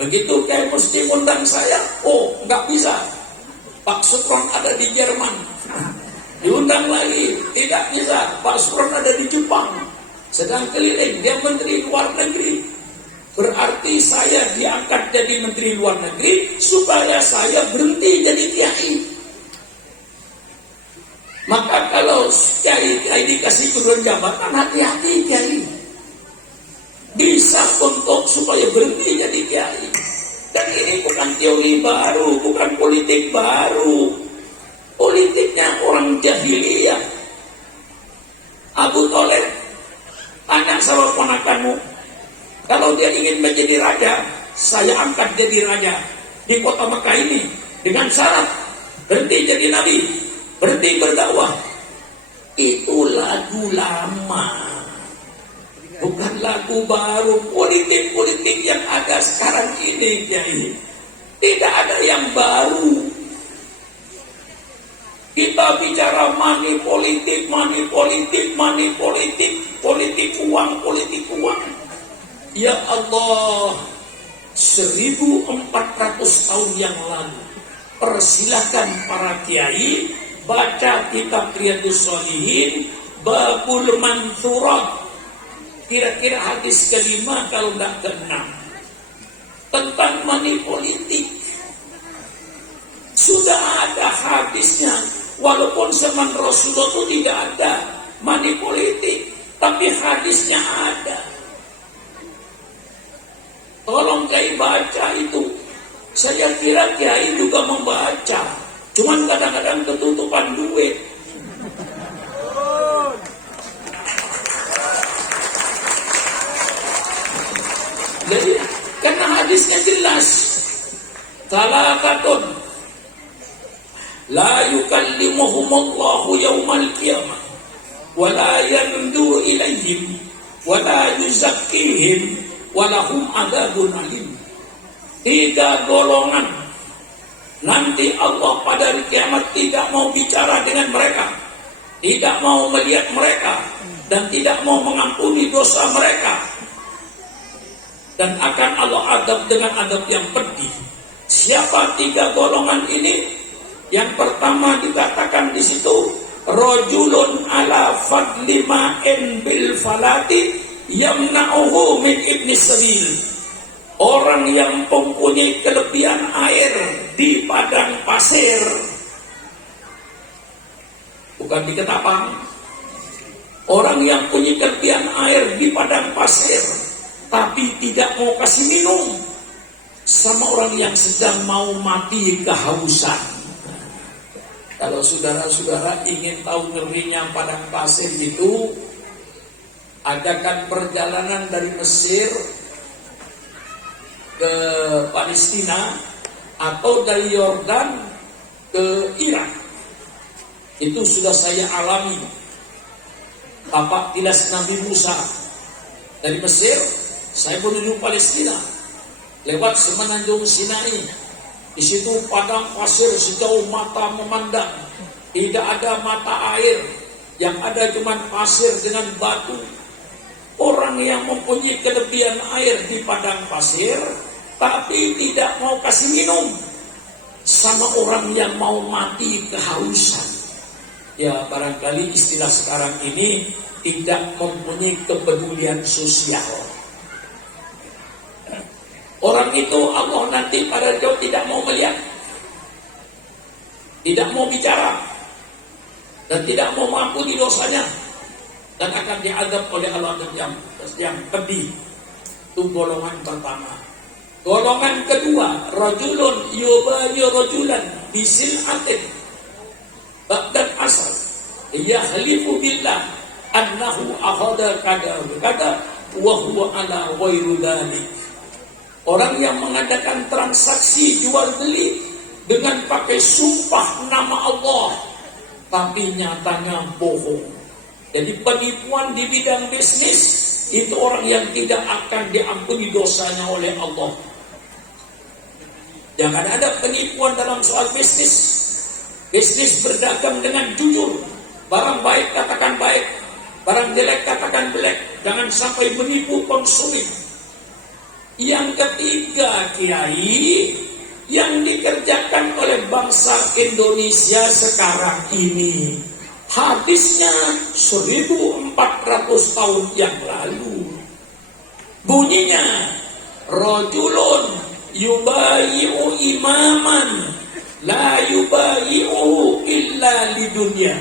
Begitu kayak mesti undang saya, oh nggak bisa, Pak Supran ada di Jerman. Diundang lagi, tidak bisa, Pak Supran ada di Jepang, sedang keliling, dia Menteri Luar Negeri. Berarti saya diangkat jadi Menteri Luar Negeri supaya saya berhenti jadi kiai. Maka kalau kiai dikasih turun jabatan, hati-hati kiai. Bisa untuk supaya berhenti jadi kiai. Dan ini bukan teori baru, bukan politik baru. Politiknya orang jahiliyah. Abu Thalib tanya sama ponakanmu, kalau dia ingin menjadi raja, saya angkat jadi raja di kota Mekah ini dengan syarat berhenti jadi nabi, berhenti berdakwah. Itu lagu lama, bukan lagu baru. Politik-politik yang ada sekarang ini, Kiai, tidak ada yang baru. Kita bicara money politik, politik uang. Ya Allah, 1400 tahun yang lalu, persilahkan para kiai baca kitab Riyadhus Shalihin, Babul Manthurat, kira-kira hadis kelima kalau tidak keenam, tentang money politik. Sudah ada hadisnya. Walaupun zaman Rasulullah itu tidak ada money politik, tapi hadisnya ada. Tolong Kiai baca itu. Saya kira Kiai juga membaca, cuman kadang-kadang ketutupan duit. Jadi karena hadisnya jelas, salakatun la yukallimuhumullahu yaumal qiyamah wa la yanzuru ilaihim wa la yuzakkihim wa lahum adzabun alim. 3 golongan nanti Allah pada hari kiamat tidak mau bicara dengan mereka, tidak mau melihat mereka, dan tidak mau mengampuni dosa mereka, dan akan Allah adab dengan adab yang pedih. Siapa 3 golongan ini? Yang pertama dikatakan di situ, rajulun ala fadli ma'in bil falati yamna'uhu min ibni sabil. Orang yang mempunyai kelebihan air di padang pasir, bukan di ketapang. Orang yang punya kelebihan air di padang pasir, tapi tidak mau kasih minum sama orang yang sedang mau mati kehausan. Kalau saudara-saudara ingin tahu ngerinya padang pasir itu, adakan perjalanan dari Mesir ke Palestina atau dari Yordan ke Irak. Itu sudah saya alami. Tapak tilas Nabi Musa dari Mesir, saya menuju Palestina lewat semenanjung Sinai. Di situ padang pasir sejauh mata memandang, tidak ada mata air, yang ada cuma pasir dengan batu. Orang yang mempunyai kelebihan air di padang pasir, tapi tidak mau kasih minum sama orang yang mau mati kehausan. Ya barangkali istilah sekarang ini tidak mempunyai kepedulian sosial. Orang itu Allah nanti pada jauh tidak mau melihat, tidak mau bicara, dan tidak mau mengampuni dosanya, dan akan diazab oleh Allah yang pedih. Itu golongan pertama. Golongan kedua, rajulun yubayi rajulan bisil'atin ba'dan asal yahlifu billah annahu ahada kada wa huwa ala ghairu dzalik. Orang yang mengadakan transaksi jual beli dengan pakai sumpah nama Allah, tapi nyatanya bohong. Jadi penipuan di bidang bisnis itu orang yang tidak akan diampuni dosanya oleh Allah. Jangan ada penipuan dalam soal bisnis. Bisnis berdagang dengan jujur. Barang baik katakan baik, barang jelek katakan jelek. Jangan sampai menipu konsumen. Yang ketiga, Kiai, yang dikerjakan oleh bangsa Indonesia sekarang ini, hadisnya 1400 tahun yang lalu. Bunyinya, rajulun yubayi'u imaman la yubayi'u illa lidunya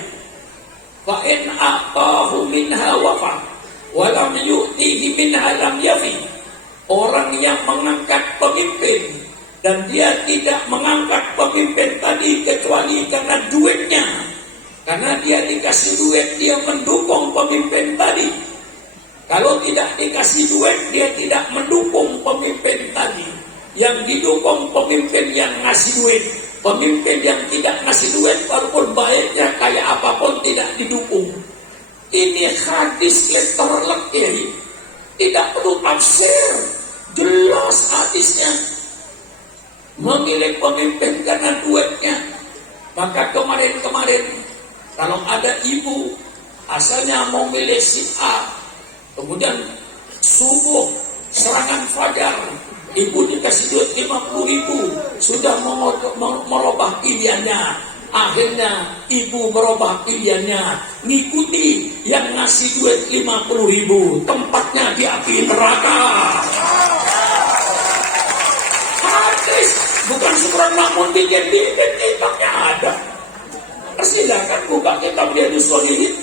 fa in aqahu minha wafa wa lam yu'tihi minha lam yafi. Orang yang mengangkat pemimpin dan dia tidak mengangkat pemimpin tadi kecuali karena duitnya, karena dia dikasih duit dia mendukung pemimpin tadi. Kalau tidak dikasih duit dia tidak mendukung pemimpin tadi. Yang didukung pemimpin yang ngasih duit. Pemimpin yang tidak ngasih duit walaupun baiknya kayak apapun tidak didukung. Ini hadis letterlek ini, tidak perlu tafsir. Jelas hadisnya. Memilih pemimpin karena duitnya. Maka kemarin-kemarin kalau ada ibu asalnya mau milih si A, kemudian subuh serangan fajar ibu dikasih duit 50.000, sudah merubah pilihannya. Akhirnya ibu merubah pilihannya, ngikuti yang ngasih duit 50.000, tempatnya di api neraka. Hadis bukan syukuran namun bikin kitabnya ada. Persilah Riyadhus Shalihin.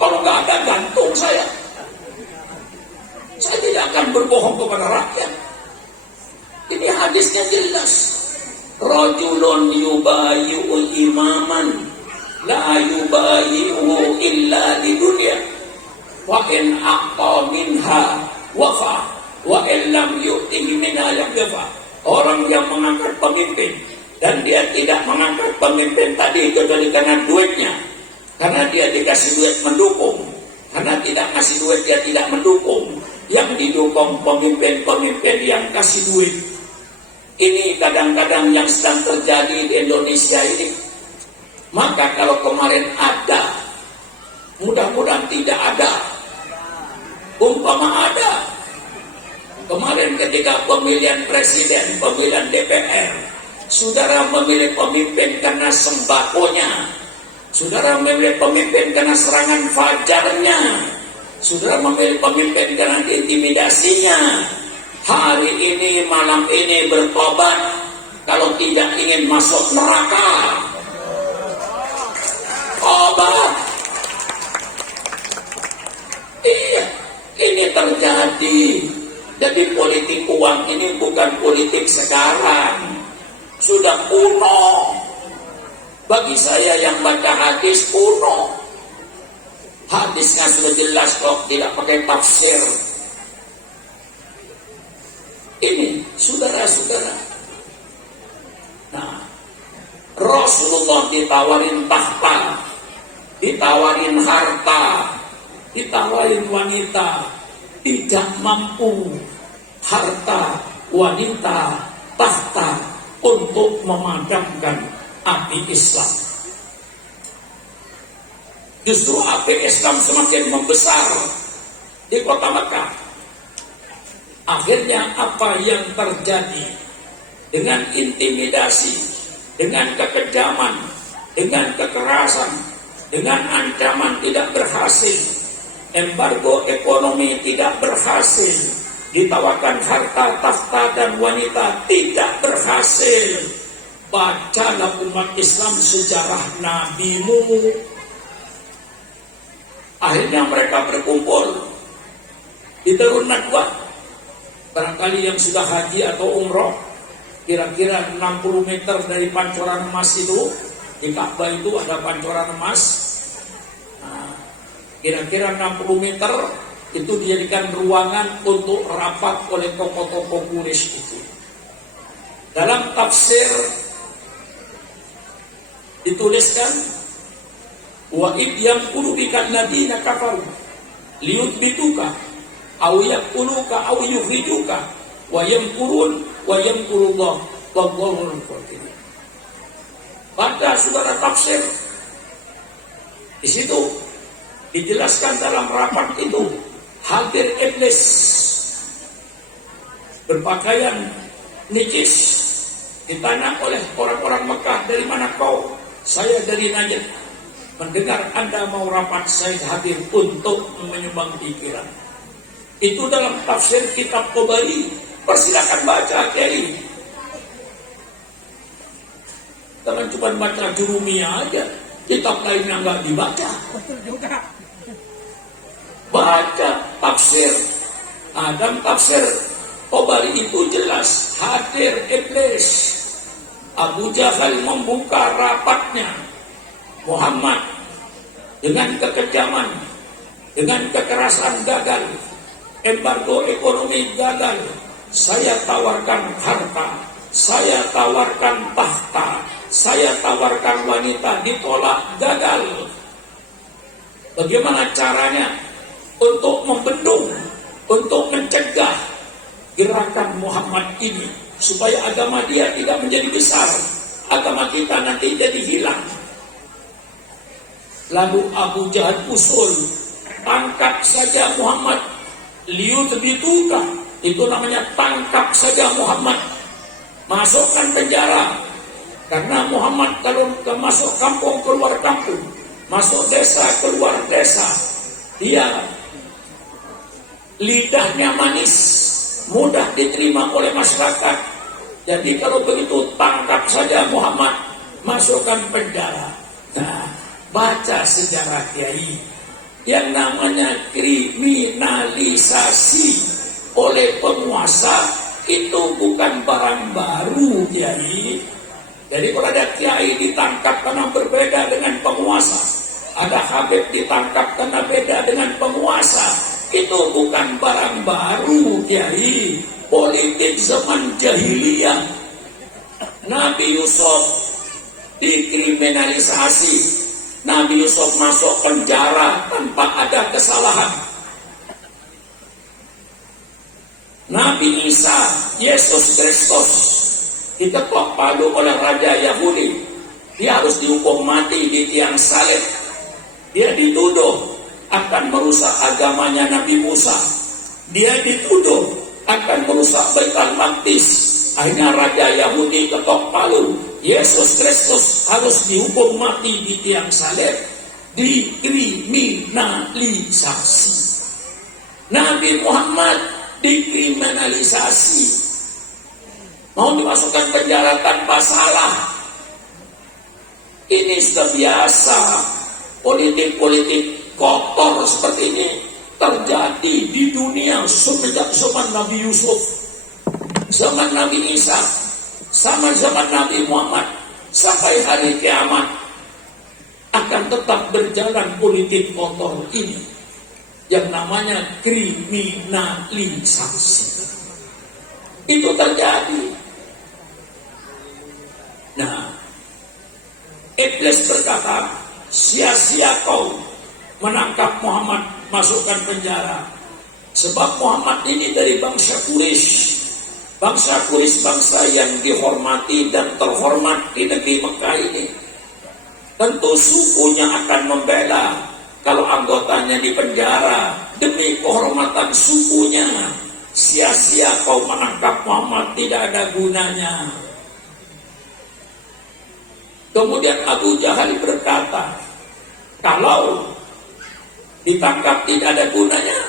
Kalau nggak ada gantung saya tidak akan berbohong kepada rakyat. Ini hadisnya jelas. Rajulun yubayyi'u imaman la yubayyi'u illa di dunia. Wa in aqta minha wafa wa in lam yu'tihi minha yaghfa. Orang yang mengangkat pemimpin dan dia tidak mengangkat pemimpin tadi kecuali karena duitnya, karena dia dikasih duit mendukung, karena tidak kasih duit dia tidak mendukung. Yang didukung pemimpin-pemimpin yang kasih duit. Ini kadang-kadang yang sedang terjadi di Indonesia ini. Maka kalau kemarin ada, mudah-mudahan tidak ada. Umpama ada, kemarin ketika pemilihan presiden, pemilihan DPR, saudara memilih pemimpin karena sembakonya, saudara memilih pemimpin karena serangan fajarnya, saudara memilih pemimpin karena intimidasinya. Hari ini, malam ini bertobat kalau tidak ingin masuk neraka. Tobat. Iya, ini terjadi. Jadi politik uang ini bukan politik sekarang, sudah kuno. Bagi saya yang baca hadis kuno. Hadisnya sudah jelas kok, tidak pakai tafsir. Ini saudara-saudara. Nah, Rasulullah ditawarin tahta, ditawarin harta, ditawarin wanita, tidak mampu harta, wanita, tahta untuk memadamkan api Islam. Justru api Islam semakin membesar di kota Mekah. Akhirnya apa yang terjadi dengan intimidasi, dengan kekejaman, dengan kekerasan, dengan ancaman tidak berhasil, embargo ekonomi tidak berhasil, ditawarkan harta, tahta, dan wanita tidak berhasil. Bacalah umat Islam sejarah nabimu. Akhirnya mereka berkumpul di Darun Nadwah. Barangkali yang sudah haji atau umroh, kira-kira 60 meter dari pancoran emas itu, di Ka'bah itu ada pancoran emas. Nah, kira-kira 60 meter itu dijadikan ruangan untuk rapat oleh tokoh-tokoh Quraisy itu. Dalam tafsir dituliskan, wa id yamkuru bika alladziina kafaru liyuthbituka aw yaqtuluka aw yukhrijuka wa yamkurun wa yamkurullah wallahu al-qadir. Pada saudara tafsir di situ dijelaskan dalam rapat itu, hadir iblis berpakaian najis, ditanya oleh orang-orang Mekah, dari mana kau? Saya dari Najd. Mendengar Anda mau rapat, saya hadir untuk menyumbang pikiran. Itu dalam tafsir kitab Tabari. Persilakan baca, Kiai. Jangan cuma baca Jurumiyah aja, kitab lainnya nggak dibaca. Baca tafsir. Adam tafsir Tabari itu jelas hadir iblis. Abu Jahal membuka rapatnya. Muhammad dengan kekejaman, dengan kekerasan gagal, embargo ekonomi gagal. Saya tawarkan harta, saya tawarkan tahta, saya tawarkan wanita, ditolak, gagal. Bagaimana caranya untuk membendung, untuk mencegah gerakan Muhammad ini supaya agama dia tidak menjadi besar, agama kita nanti jadi hilang? Lalu Abu Jahal usul, tangkap saja Muhammad, liyuthbituka, itu namanya tangkap saja Muhammad, masukkan penjara. Karena Muhammad kalau masuk kampung keluar kampung, masuk desa keluar desa, dia lidahnya manis, mudah diterima oleh masyarakat. Jadi kalau begitu tangkap saja Muhammad, masukkan penjara. Nah, baca sejarah Kiai. Yang namanya kriminalisasi oleh penguasa itu bukan barang baru, Kiai. Jadi kalau ada Kiai ditangkap karena berbeda dengan penguasa, ada Habib ditangkap karena beda dengan penguasa, itu bukan barang baru, Kiai. Politik zaman jahiliyah. Nabi Yusuf dikriminalisasi. Nabi Yusuf masuk penjara tanpa ada kesalahan. Nabi Isa, Yesus Kristus, diketok palu oleh Raja Yahudi. Dia harus dihukum mati di tiang salib. Dia dituduh akan merusak agamanya Nabi Musa. Dia dituduh akan merusak Baitul Maqdis. Akhirnya Raja Yahudi ketok palu. Yesus Kristus harus dihukum mati di tiang salib. Dikriminalisasi. Nabi Muhammad dikriminalisasi. Mau dimasukkan penjara tanpa salah. Ini sudah biasa. Politik-politik kotor seperti ini terjadi di dunia semenjak zaman Nabi Yusuf, zaman Nabi Isa, sama zaman Nabi Muhammad, sampai hari kiamat akan tetap berjalan politik kotor ini yang namanya kriminalisasi. Itu terjadi. Nah, Iblis berkata, sia-sia kau menangkap Muhammad, masukkan penjara. Sebab Muhammad ini dari bangsa Quraisy. Bangsa Quraisy bangsa yang dihormati dan terhormat di negeri Mekah ini. Tentu sukunya akan membela kalau anggotanya di penjara demi kehormatan sukunya. Sia-sia kau menangkap Muhammad, tidak ada gunanya. Kemudian Abu Jahal berkata, kalau ditangkap tidak ada gunanya,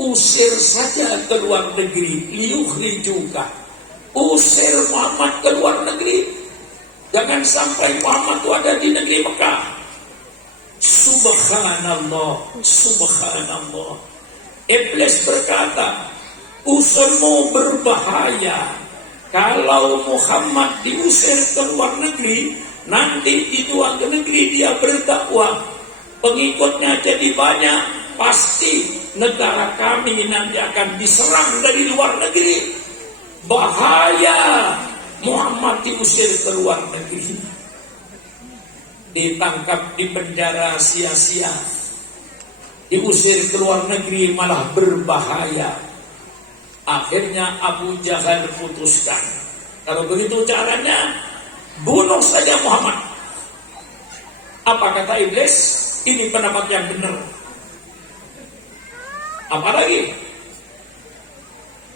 usir saja ke luar negeri, liyukhrijuka. Usir Muhammad ke luar negeri. Jangan sampai Muhammad itu ada di negeri Mekah. Subhanallah, subhanallah. Iblis berkata, usulmu berbahaya. Kalau Muhammad diusir ke luar negeri, nanti di luar negeri dia berdakwah, pengikutnya jadi banyak, pasti negara kami nanti akan diserang dari luar negeri. Bahaya Muhammad diusir ke luar negeri. Ditangkap di penjara sia-sia, diusir ke luar negeri malah berbahaya. Akhirnya Abu Jahal putuskan, kalau begitu caranya, bunuh saja Muhammad. Apa kata Iblis? Ini pendapat yang benar. Apalagi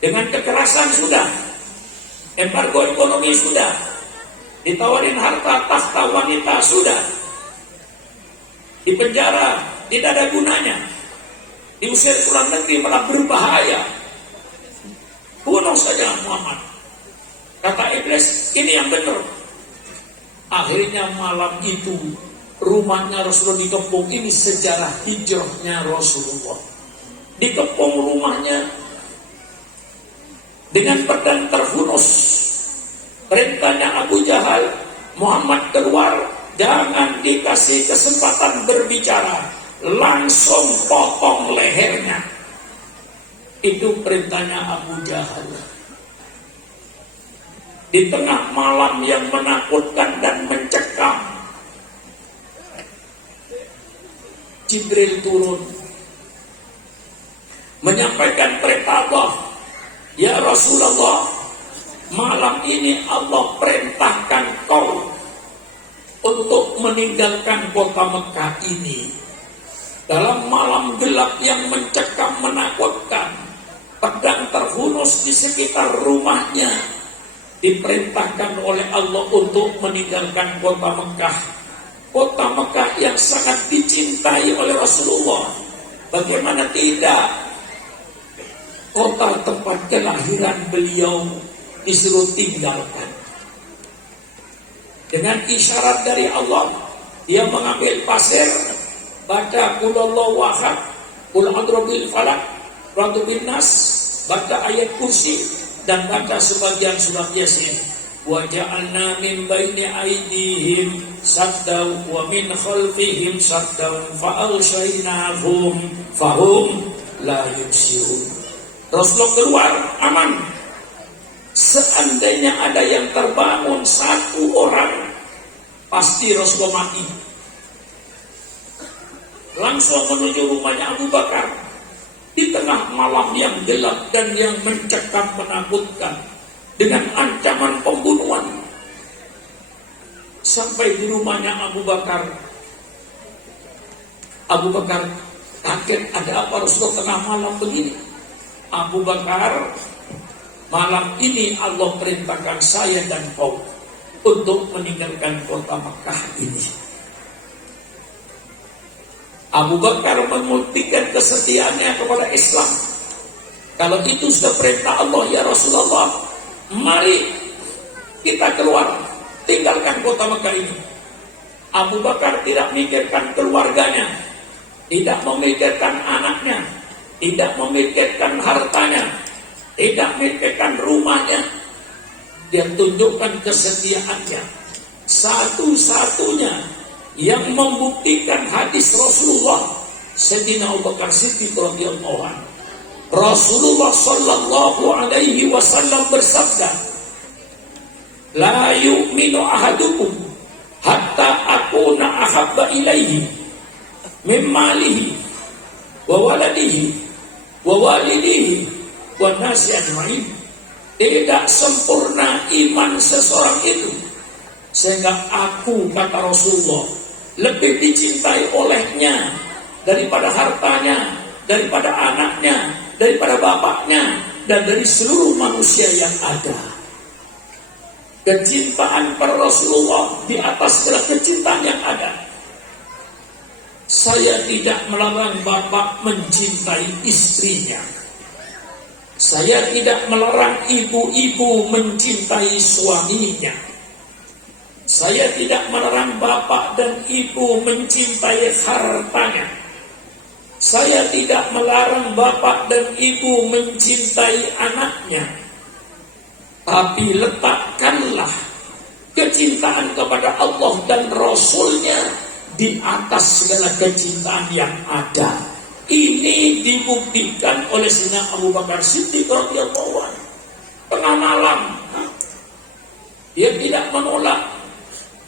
dengan kekerasan sudah, embargo ekonomi sudah, ditawarin harta tahta wanita sudah, di penjara tidak ada gunanya, diusir ke luar negeri malah berbahaya. Bunuh saja Muhammad. Kata Iblis, ini yang benar. Akhirnya malam itu rumahnya Rasulullah dikepung. Ini sejarah hijrahnya Rasulullah. Dikepung rumahnya dengan pedang terhunus. Perintahnya Abu Jahal, Muhammad keluar, jangan dikasih kesempatan berbicara, langsung potong lehernya. Itu perintahnya Abu Jahal. Di tengah malam yang menakutkan dan mencekam, Jibril turun menyampaikan perintah Allah. Ya Rasulullah, malam ini Allah perintahkan kau untuk meninggalkan kota Mekah ini. Dalam malam gelap yang mencekam menakutkan, pedang terhunus di sekitar rumahnya, diperintahkan oleh Allah untuk meninggalkan kota Mekah. Kota Mekah yang sangat dicintai oleh Rasulullah. Bagaimana tidak? Kota tempat kelahiran beliau disuruh tinggalkan. Dengan isyarat dari Allah, Dia mengambil pasir, baca Qulullahu ahad, Qul a'udzu birabbil falaq, Qul a'udzu binnas, baca ayat kursi, dan baca sebagian surat Yasin. Wa ja'alna min baini aydihim saddaw wa min khalfihim saddaw fa aghshaynahum fahum la yubsirun. Rasulullah keluar aman. Seandainya ada yang terbangun satu orang, pasti Rasulullah mati. Langsung menuju rumahnya Abu Bakar di tengah malam yang gelap dan yang mencekam menakutkan dengan ancaman pembunuhan. Sampai di rumahnya Abu Bakar kaget, ada apa Rasulullah tengah malam begini? Abu Bakar, malam ini Allah perintahkan saya dan kau untuk meninggalkan kota Makkah ini. Abu Bakar membuktikan kesetiaannya kepada Islam. Kalau itu sudah perintah Allah, ya Rasulullah, mari kita keluar, tinggalkan kota Makkah ini. Abu Bakar tidak memikirkan keluarganya, tidak memikirkan anaknya, tidak memikirkan hartanya, tidak memikirkan rumahnya. Dia tunjukkan kesetiaannya. Satu-satunya yang membuktikan hadis Rasulullah, Sayyidina Abu Bakar Siddiq radhiyallahu anhu. Rasulullah sallallahu alaihi wasallam bersabda, "La yu'minu ahadukum hatta akuna ahabba ilaihi min malihi wa waladihi wa walidihi wa nasi ajma'in." Tidak sempurna iman seseorang itu sehingga aku, kata Rasulullah, lebih dicintai olehnya daripada hartanya, daripada anaknya, daripada bapaknya, dan dari seluruh manusia yang ada. Kecintaan para Rasulullah di atas segala kecintaan yang ada. Saya tidak melarang bapak mencintai istrinya. Saya tidak melarang ibu-ibu mencintai suaminya. Saya tidak melarang bapak dan ibu mencintai hartanya. Saya tidak melarang bapak dan ibu mencintai anaknya. Tapi letakkanlah kecintaan kepada Allah dan Rasul-Nya di atas segala kecintaan yang ada. Ini dibuktikan oleh Sayyidina Abu Bakar Siddiq radhiyallahu anhu. Tengah malam, dia tidak menolak.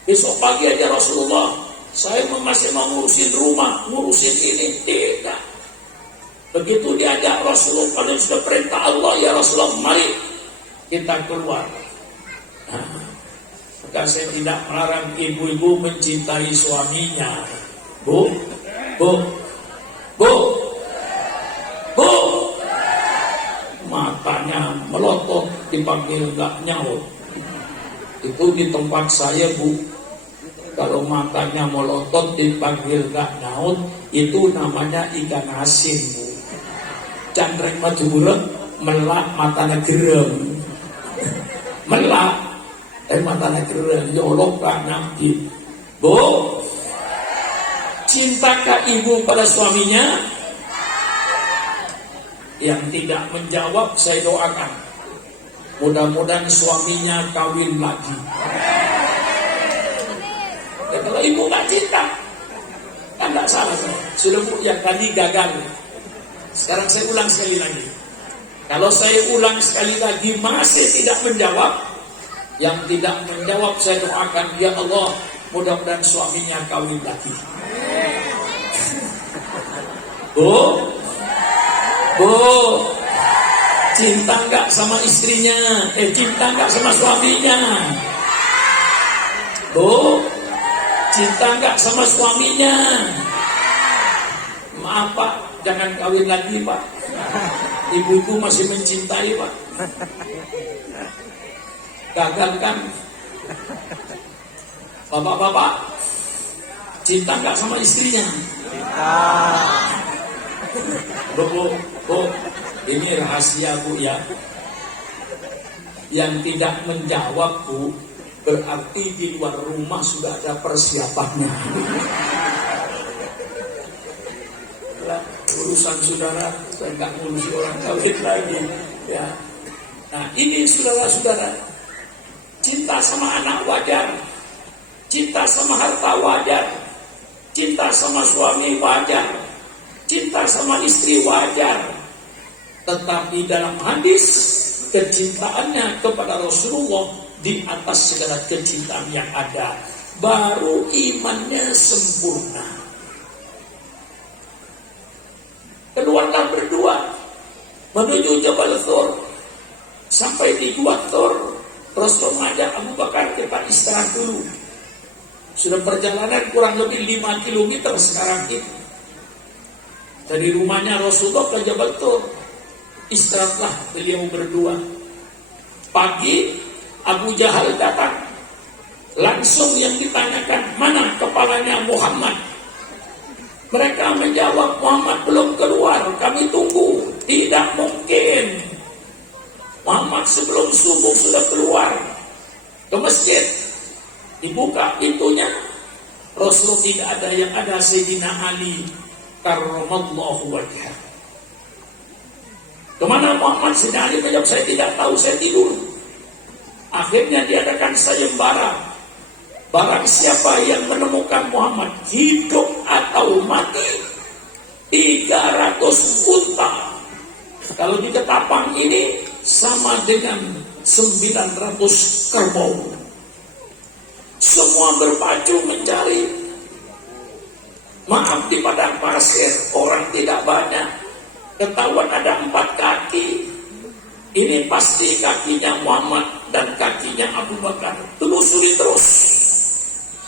Besok pagi aja Rasulullah, saya masih mau ngurusin rumah, ngurusin ini. Tidak. Begitu diajak Rasulullah, kalau sudah perintah Allah, ya Rasulullah, mari kita keluar. Maka saya tidak melarang ibu-ibu mencintai suaminya. Bu, matanya melotot dipanggil nggak nyaut. Itu di tempat saya, Bu. Kalau matanya melotot dipanggil nggak nyaut, itu namanya ikan asin, Bu. Candreng maju burung, melak matanya gerem. Melak, matanya gerem, nyolok gak nabi. Bu, cintakah ibu pada suaminya? Yang tidak menjawab, saya doakan, mudah-mudahan suaminya kawin lagi. Ya, kalau ibu nggak cinta, kan nggak salah. Sudah, Bu, yang tadi gagal. Sekarang saya ulang sekali lagi. Kalau saya ulang sekali lagi masih tidak menjawab, yang tidak menjawab saya doakan, ya Allah, mudah-mudahan suaminya kawin lagi. Bu, cinta nggak sama istrinya? Cinta nggak sama suaminya? Bu, cinta nggak sama suaminya? Maaf Pak, jangan kawin lagi Pak. Ibu-ibu masih mencintai Pak. Gagal kan? Bapak-bapak, cinta nggak sama istrinya? Bu, ini rahasia Bu ya. Yang tidak menjawab Bu, berarti di luar rumah sudah ada persiapannya. Lah, urusan saudara, saya nggak ngurusi orang kawin lagi. Ya. Nah, ini saudara-saudara, cinta sama anak wajar, cinta sama harta wajar, cinta sama suami wajar, cinta sama istri wajar. Tetapi dalam hadis, kecintaannya kepada Rasulullah di atas segala kecintaan yang ada, baru imannya sempurna. Keluarlah berdua menuju Jabal Thur. Sampai di Gua Thur, Rasul mengajak Abu Bakar, kita istirahat dulu. Sudah perjalanan kurang lebih 5 km sekarang ini. Dari rumahnya Rasulullah ke Jabal Thur. Istirahatlah beliau berdua. Pagi Abu Jahal datang. Langsung yang ditanyakan, mana kepalanya Muhammad? Mereka menjawab, Muhammad belum keluar, kami tunggu. Tidak mungkin. Muhammad sebelum subuh sudah keluar ke masjid. Dibuka pintunya, Rasulullah tidak ada, yang ada Sayyidina Ali karramallahu wajhah. Kemana Muhammad? Sayyidina Ali menjawab, saya tidak tahu, saya tidur. Akhirnya diadakan sayembara. Barang siapa yang menemukan Muhammad hidup atau mati, 300 unta. Kalau di Ketapang ini sama dengan 900 kerbau. Semua berpacu mencari. Maaf, di padang pasir orang tidak banyak. Ketahuan ada 4 kaki. Ini pasti kakinya Muhammad dan kakinya Abu Bakar. Telusuri terus.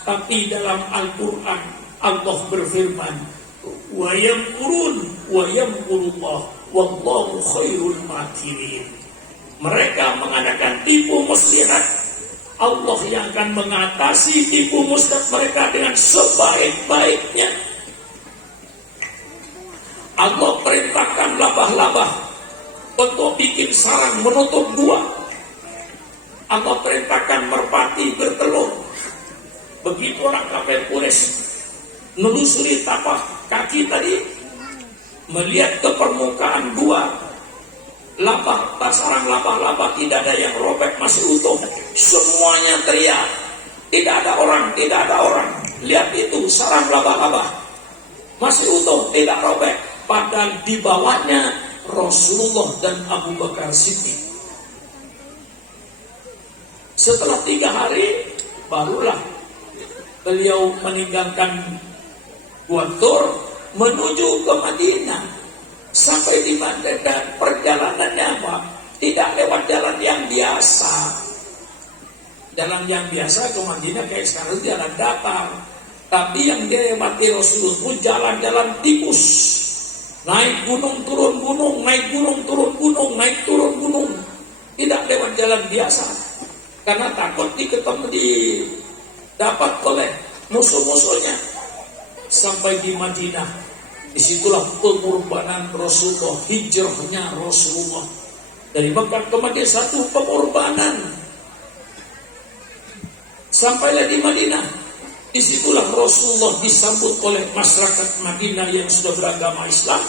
Tapi dalam Al-Quran Allah berfirman, wa yamkurun wa yamkurullah wallahu khairul makirin. Mereka mengadakan tipu muslihat, Allah yang akan mengatasi tipu muslihat mereka dengan sebaik-baiknya. Allah perintahkan labah-labah untuk bikin sarang menutup gua. Allah perintahkan merpati bertelur. Begitu orang kafir Quraisy menelusuri tapak kaki tadi, melihat ke permukaan gua, sarang labah-labah tidak ada yang robek, masih utuh. Semuanya teriak, tidak ada orang, tidak ada orang. Lihat itu, sarang labah-labah masih utuh, tidak robek. Padahal di bawahnya Rasulullah dan Abu Bakar Siddiq. Setelah 3 hari, barulah beliau meninggalkan Gua Thur menuju ke Madinah. Sampai di Madinah perjalanannya apa? Tidak lewat jalan yang biasa. Jalan yang biasa ke Madinah kayak sekarang jalan datar. Tapi yang dilewati Rasulullah pun jalan-jalan tikus. Naik gunung, turun gunung, naik gunung, turun gunung, naik turun gunung. Tidak lewat jalan biasa. Karena takut dapat oleh musuh-musuhnya. Sampai di Madinah, disitulah pengorbanan Rasulullah, hijrahnya Rasulullah dari Mekah ke Madinah, satu pengorbanan. Sampailah di Madinah, disitulah Rasulullah disambut oleh masyarakat Madinah yang sudah beragama Islam.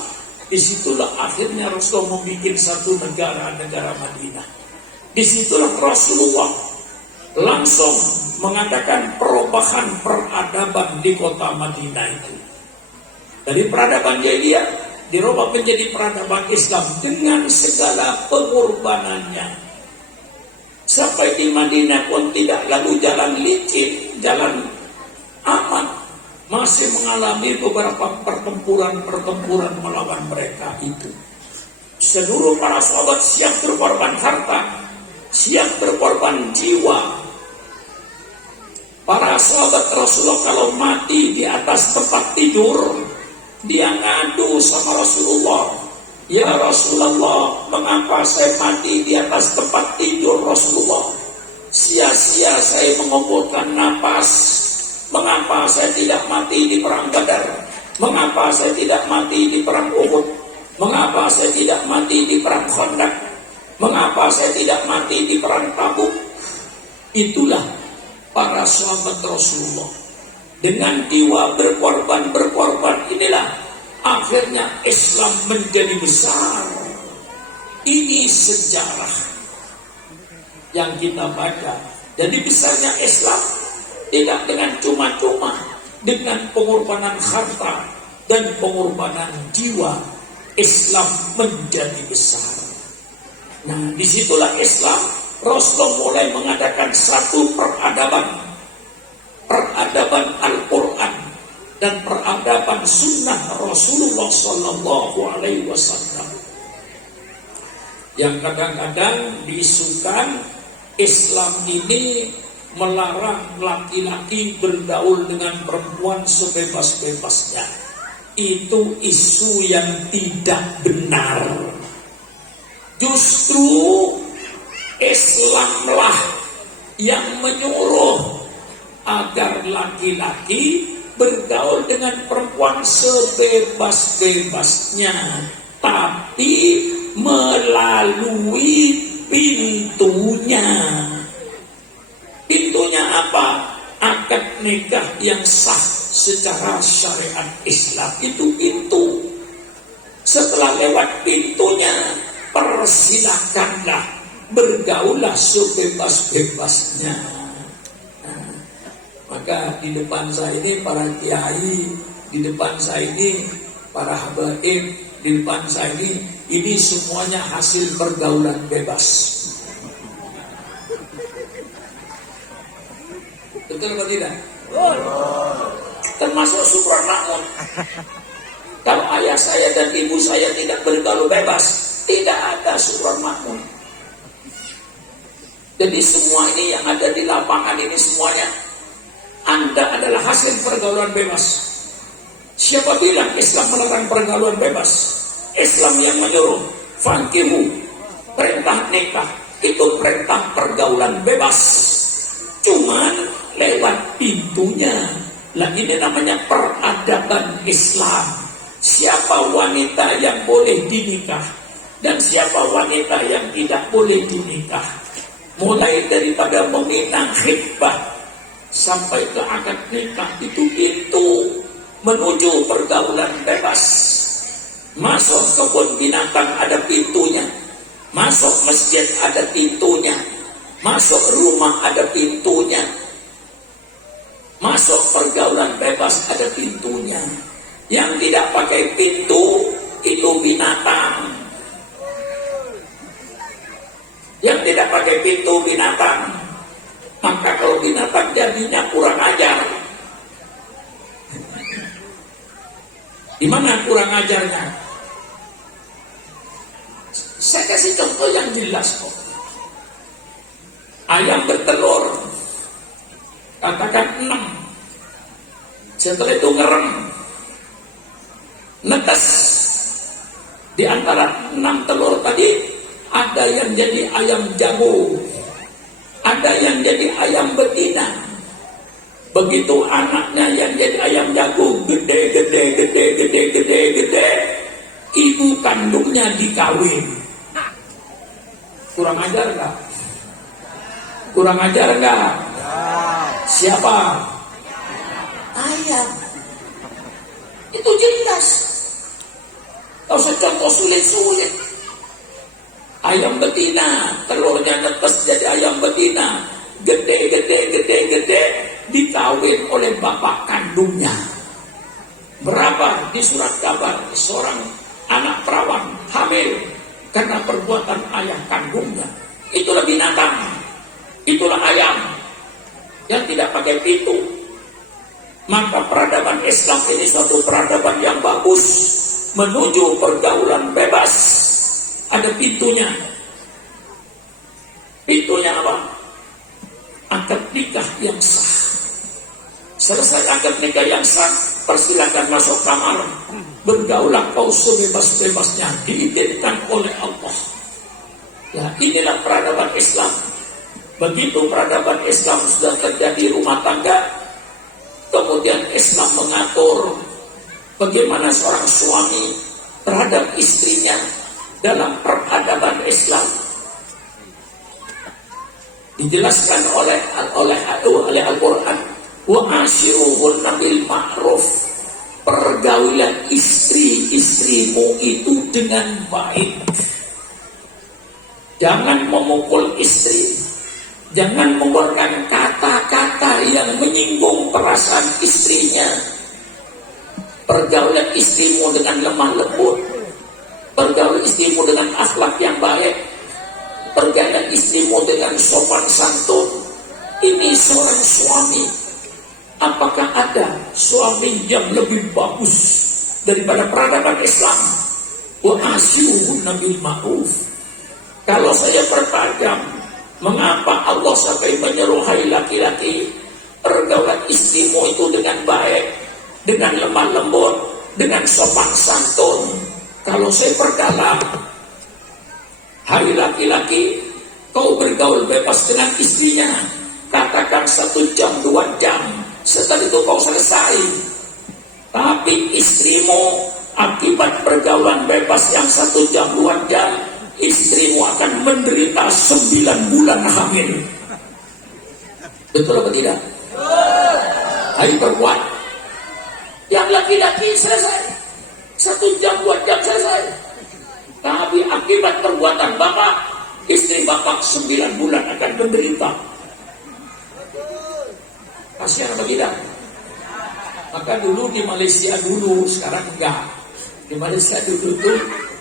Disitulah akhirnya Rasulullah membuat satu negara Madinah. Disitulah Rasulullah langsung mengadakan perubahan peradaban di kota Madinah itu. Dari peradaban jahiliyah dirubah menjadi peradaban Islam dengan segala pengorbanannya. Sampai di Madinah pun tidak lalu jalan licin, jalan aman, masih mengalami beberapa pertempuran melawan mereka itu. Seluruh para sahabat siap berkorban harta, siap berkorban jiwa. Para sahabat Rasulullah kalau mati di atas tempat tidur, dia ngadu sama Rasulullah, ya Rasulullah, mengapa saya mati di atas tempat tidur Rasulullah? Sia-sia saya mengumpulkan napas. Mengapa saya tidak mati di perang Badar? Mengapa saya tidak mati di perang Uhud? Mengapa saya tidak mati di perang Khandaq? Mengapa saya tidak mati di perang Tabuk? Itulah para sahabat Rasulullah. Dengan jiwa berkorban inilah akhirnya Islam menjadi besar. Ini sejarah yang kita baca. Jadi besarnya Islam tidak dengan cuma-cuma, dengan pengorbanan harta dan pengorbanan jiwa, Islam menjadi besar. Nah, disitulah Islam, Rasulullah mulai mengadakan satu peradaban Al-Quran dan peradaban Sunnah Rasulullah Sallallahu Alaihi Wasallam. Yang kadang-kadang diisukan Islam ini melarang laki-laki bergaul dengan perempuan sebebas-bebasnya. Itu isu yang tidak benar. Justru Islamlah yang menyuruh agar laki-laki bergaul dengan perempuan sebebas-bebasnya, tapi melalui pintunya. Pintunya apa? Akad nikah yang sah secara syariat Islam itu pintu. Setelah lewat pintunya, persilakanlah bergaulah sebebas-bebasnya. Nah, maka di depan saya ini para kiai, di depan saya ini para habaib, di depan saya ini semuanya hasil pergaulan bebas. Betul atau tidak? Termasuk Supran Makmun. Kalau ayah saya dan ibu saya tidak bergaul bebas, tidak ada Supran Makmun. Jadi semua ini yang ada di lapangan ini semuanya, Anda adalah hasil pergaulan bebas. Siapa bilang Islam melarang pergaulan bebas? Islam yang menyuruh fankihu, perintah nikah, itu perintah pergaulan bebas. Cuman lewat pintunya. Lah ini namanya peradaban Islam. Siapa wanita yang boleh dinikah dan siapa wanita yang tidak boleh dinikah. Mulai daripada meminang khitbah sampai ke akad nikah, itu pintu menuju pergaulan bebas. Masuk kebun binatang ada pintunya, masuk masjid ada pintunya, masuk rumah ada pintunya, masuk pergaulan bebas ada pintunya. Yang tidak pakai pintu itu binatang. Yang tidak pakai pintu binatang. Maka kalau binatang jadinya kurang ajar. Di mana kurang ajarnya? Saya kasih contoh yang jelas kok. Ayam bertelur, katakan 6. Setelah itu ngerem, netes. Di antara 6 telur tadi, ada yang jadi ayam jago, ada yang jadi ayam betina. Begitu anaknya yang jadi ayam jago gede, ibu kandungnya dikawin. Kurang ajar nggak? Kurang ajar nggak? Siapa? Ayam. Itu jelas. Kalau saya contoh sulit-sulit. Ayam betina, telurnya netes jadi ayam betina, gede, dikawin oleh bapak kandungnya. Berapa di surat kabar seorang anak perawan hamil karena perbuatan ayah kandungnya. Itulah binatang, itulah ayam yang tidak pakai pintu. Maka peradaban Islam ini suatu peradaban yang bagus menuju pergaulan bebas. Ada pintunya. Pintunya apa? Akad nikah yang sah. Selesai akad nikah yang sah, persilakan masuk kamar. Bergaulah kau sebebas-bebasnya, diizinkan oleh Allah. Ya, inilah peradaban Islam. Begitu peradaban Islam sudah terjadi rumah tangga, kemudian Islam mengatur bagaimana seorang suami terhadap istrinya dalam peradaban Islam. Dijelaskan oleh Al-Quran, wa asyiruhunna bil ma'ruf. Pergaulilah istri-istrimu itu dengan baik. Jangan memukul istri, jangan mengeluarkan kata-kata yang menyinggung perasaan istrinya. Pergaulilah istrimu dengan lemah lembut, pergaulilah istrimu dengan akhlak yang baik, pergaulilah istrimu dengan sopan santun. Ini seorang suami. Apakah ada suami yang lebih bagus daripada peradaban Islam? Wa asyiruhunna bil ma'ruf. Kalau saya pertajam, mengapa Allah sampai menyeru hai laki-laki, pergaulan istrimu itu dengan baik, dengan lemah lembut, dengan sopan santun. Kalau saya perdalam, hai laki-laki, kau bergaul bebas dengan istrinya, katakan 1 jam 2 jam, setelah itu kau selesai. Tapi istrimu, akibat pergaulan bebas yang 1 jam 2 jam, istrimu akan menderita 9 bulan hamil. Betul atau tidak? Hai perempuan, yang laki-laki selesai 1 jam 2 jam selesai. Tapi akibat perbuatan bapak, istri bapak 9 bulan akan menderita. Kasihan apa tidak? Maka dulu di Malaysia dulu, sekarang enggak. Di Malaysia dulu itu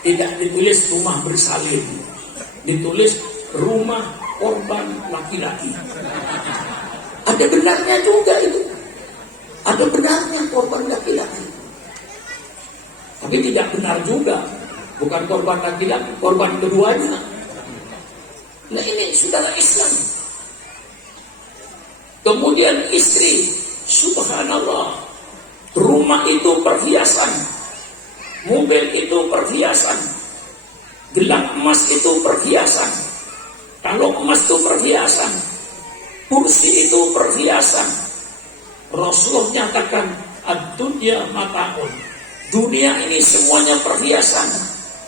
tidak ditulis rumah bersalin, ditulis rumah korban laki-laki. Ada benarnya juga itu. Ada benarnya korban laki-laki. Tapi tidak benar juga. Bukan korban laki-laki, korban keduanya. Nah ini saudara Islam. Kemudian istri, subhanallah, rumah itu perhiasan, mobil itu perhiasan, gelang emas itu perhiasan, kalung emas itu perhiasan, kursi itu perhiasan. Rasulullah nyatakan, ad-dunya mata'un, dunia ini semuanya perhiasan.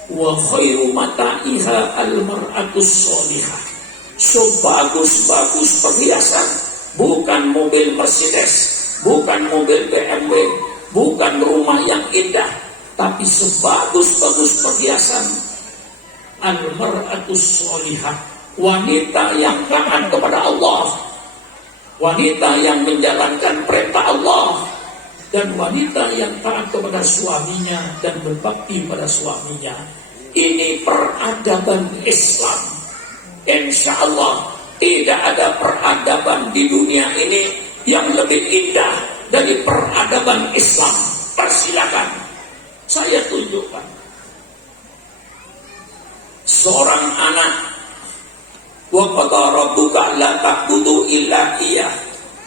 Wa khairu mata'iha al-mar'atus sholihah. Sebagus-bagus perhiasan, bukan mobil Mercedes, bukan mobil BMW, bukan rumah yang indah, tapi sebagus-bagus perhiasan, al-mar'atus sholihah, wanita yang taat kepada Allah, wanita yang menjalankan perintah Allah, dan wanita yang taat kepada suaminya dan berbakti pada suaminya. Ini peradaban Islam. Insya Allah tidak ada peradaban di dunia ini yang lebih indah dari peradaban Islam. Persilakan, saya tunjukkan. Seorang anak, wa qada rabbuka la ta'budu illa iyyah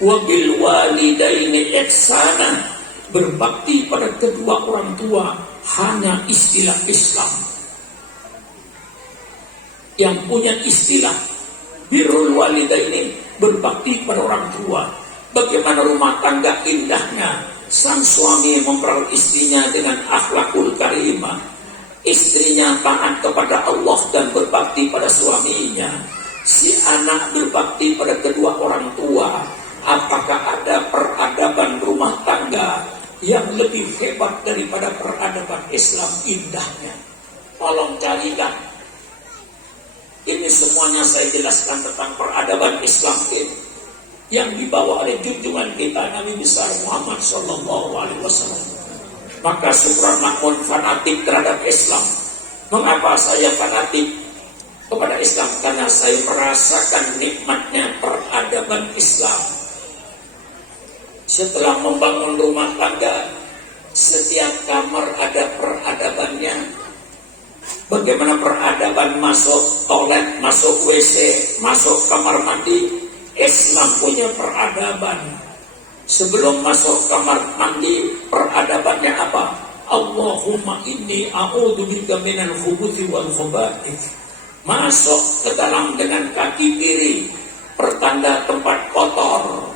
wa bil walidaini ihsana. Berbakti pada kedua orang tua hanya istilah Islam. Yang punya istilah birrul walidaini, berbakti pada orang tua. Bagaimana rumah tangga indahnya, sang suami memperawat istrinya dengan akhlakul karimah, istrinya taat kepada Allah dan berbakti pada suaminya, si anak berbakti pada kedua orang tua. Apakah ada peradaban rumah tangga yang lebih hebat daripada peradaban Islam indahnya? Tolong carikan. Ini semuanya saya jelaskan tentang peradaban Islam ini yang dibawa oleh junjungan kita Nabi besar Muhammad SAW. Maka subhanallah fanatik terhadap Islam. Mengapa saya fanatik kepada Islam? Karena saya merasakan nikmatnya peradaban Islam. Setelah membangun rumah tangga, setiap kamar ada peradabannya. Bagaimana peradaban masuk toilet, masuk WC, masuk kamar mandi? Islam punya peradaban. Sebelum masuk kamar mandi, peradabannya apa? Allahumma inni a'udzubika minal khubuthi wal khaba'ith. Masuk ke dalam dengan kaki kiri, pertanda tempat kotor.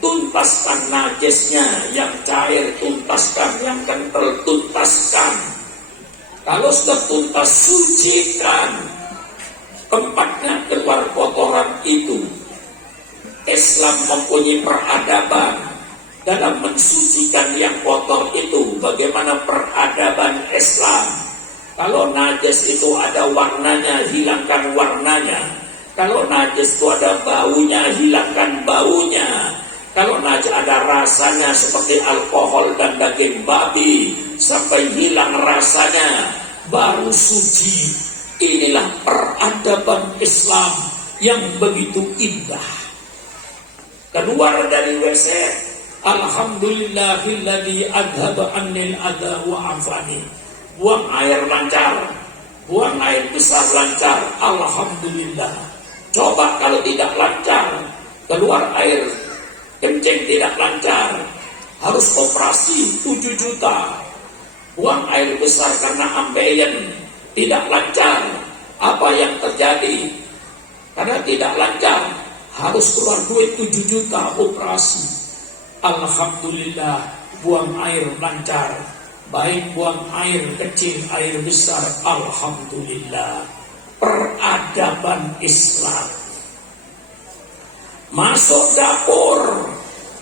Tuntaskan najisnya, yang cair tuntaskan, yang kental tuntaskan. Kalau sudah tuntas, sucikan tempatnya keluar kotoran itu. Islam mempunyai peradaban dalam mensucikan yang kotor itu. Bagaimana peradaban Islam? Kalau najis itu ada warnanya, hilangkan warnanya. Kalau najis itu ada baunya, hilangkan baunya. Kalau najis ada rasanya seperti alkohol dan daging babi, sampai hilang rasanya, baru suci. Inilah peradaban Islam yang begitu indah. Keluar dari WC, alhamdulillahilladzi adhaba annil adha wa afani. Buang air lancar, buang air besar lancar, alhamdulillah. Coba kalau tidak lancar, keluar air kencing tidak lancar, harus operasi 7 juta. Buang air besar karena ambeien tidak lancar. Apa yang terjadi? Karena tidak lancar, harus keluar duit 7 juta operasi. Alhamdulillah, buang air lancar. Baik buang air kecil, air besar, alhamdulillah. Peradaban Islam. Masuk dapur,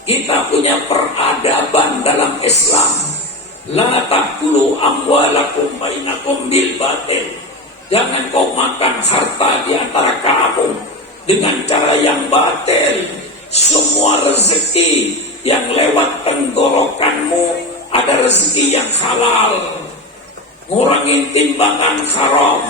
kita punya peradaban dalam Islam. La taqulu amwalakum bainakum bil batil. Jangan kau makan harta di antara kamu dengan cara yang batil. Semua rezeki yang lewat tenggorokanmu ada rezeki yang halal. Ngurangin timbangan haram,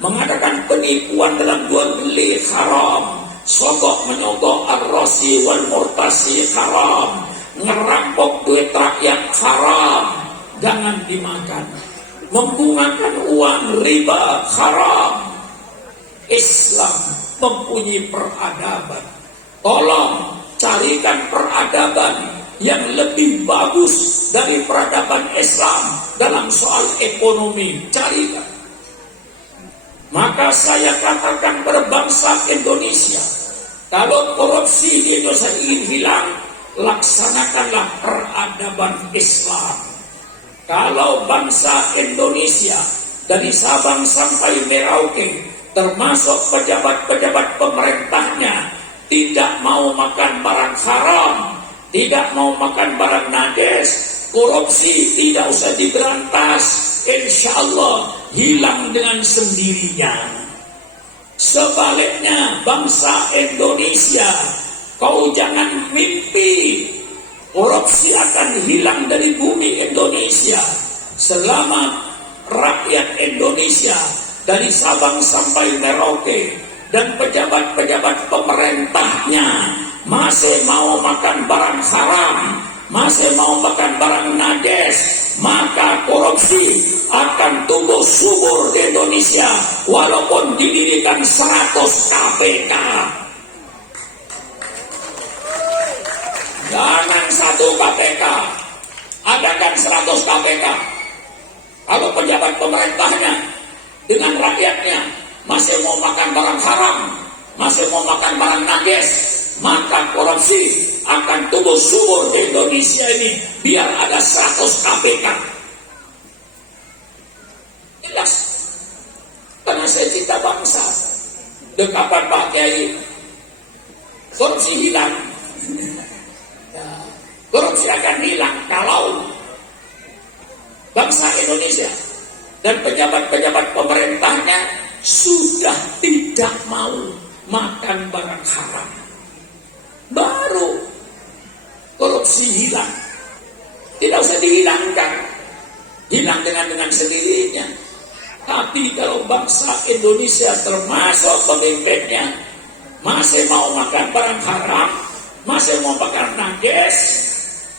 mengadakan penipuan dalam jual beli haram, sogok menyogok ar-rasi wal murtasi haram, ngerampok duit rakyat haram, jangan dimakan. Menggunakan uang riba haram. Islam mempunyai peradaban. Tolong carikan peradaban yang lebih bagus dari peradaban Islam dalam soal ekonomi. Carikan. Maka saya katakan berbangsa Indonesia, kalau korupsi di Indonesia ingin hilang, laksanakanlah peradaban Islam. Kalau bangsa Indonesia dari Sabang sampai Merauke, termasuk pejabat-pejabat pemerintahnya, tidak mau makan barang haram, tidak mau makan barang najis, korupsi tidak usah diberantas, insya Allah hilang dengan sendirinya. Sebaliknya bangsa Indonesia, kau jangan mimpi korupsi akan hilang dari bumi Indonesia. Selama rakyat Indonesia dari Sabang sampai Merauke dan pejabat-pejabat pemerintahnya masih mau makan barang haram, masih mau makan barang najis, maka korupsi akan tumbuh subur di Indonesia walaupun didirikan 100 KPK. Jangan 1 KPK, adakan 100 KPK. Kalau pejabat pemerintahnya dengan rakyatnya masih mau makan barang haram, masih mau makan barang najis, maka korupsi akan tumbuh subur di Indonesia ini. Biar ada 100 KPK. Jelas. Karena saya cinta bangsa. Dekapan Pak Kiai, korupsi hilang. Ya, korupsi akan hilang kalau bangsa Indonesia dan pejabat-pejabat pemerintahnya sudah tidak mau makan barang haram. Baru korupsi hilang. Tidak usah dihilangkan, hilang dengan sendirinya. Tapi kalau bangsa Indonesia termasuk pemimpinnya masih mau makan barang haram, masih mau makan najis,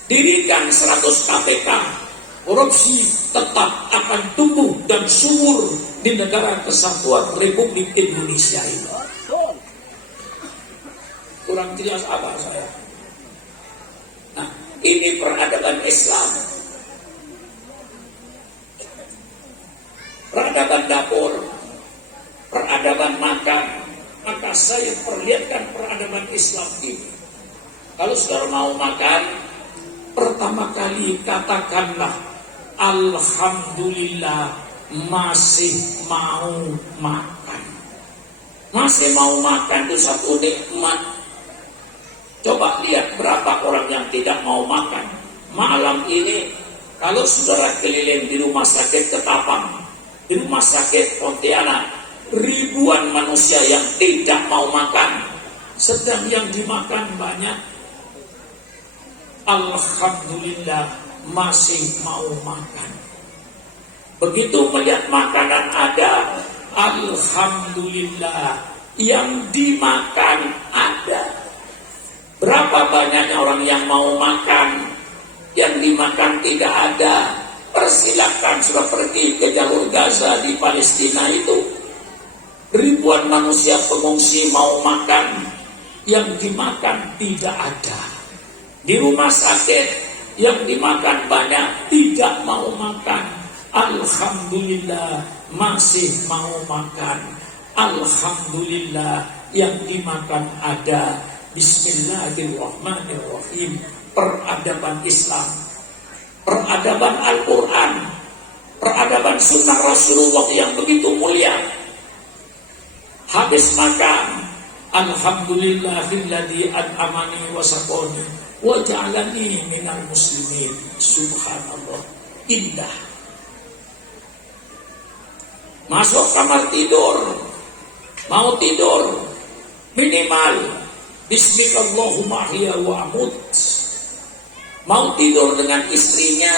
dirikan 100 KPK, korupsi tetap akan tumbuh dan subur di negara kesatuan Republik Indonesia ini. Kurang jelas apa saya? Nah, ini peradaban Islam. Peradaban dapur, peradaban makan. Maka saya perlihatkan peradaban Islam ini. Kalau saudara mau makan, pertama kali katakanlah alhamdulillah masih mau makan. Masih mau makan itu satu nikmat. Coba lihat berapa orang yang tidak mau makan. Malam ini, kalau saudara keliling di rumah sakit Ketapang, di rumah sakit Pontianak, ribuan manusia yang tidak mau makan. Sedang yang dimakan banyak. Alhamdulillah masih mau makan. Begitu melihat makanan ada, alhamdulillah yang dimakan ada. Berapa banyaknya orang yang mau makan, yang dimakan tidak ada. Persilakan sudah pergi ke jalur Gaza di Palestina itu. Ribuan manusia pengungsi mau makan, yang dimakan tidak ada. Di rumah sakit yang dimakan banyak, tidak mau makan. Alhamdulillah masih mau makan. Alhamdulillah yang dimakan ada. Bismillahirrahmanirrahim. Peradaban Islam, peradaban Al-Quran, peradaban sunnah Rasulullah yang begitu mulia. Habis makan, alhamdulillahilladzi an'amani wa saqani wa ja'alani minal muslimin. Subhanallah, indah. Masuk kamar tidur, mau tidur, minimal bismillahumma ahya wa amut. Mau tidur dengan istrinya,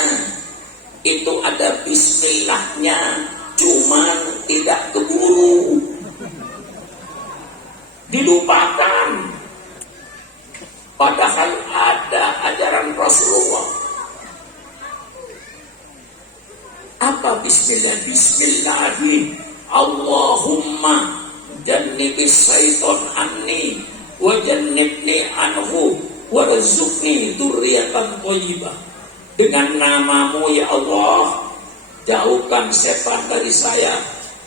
itu ada bismillahnya, cuman tidak keburu, dilupakan. Padahal ada ajaran Rasulullah. Apa bismillah? Bismillahi Allahumma jannibis syaiton anni wa jannibni anhu warzuqni dzurriatan thayyibah. Dengan namamu ya Allah, jauhkan setan dari saya,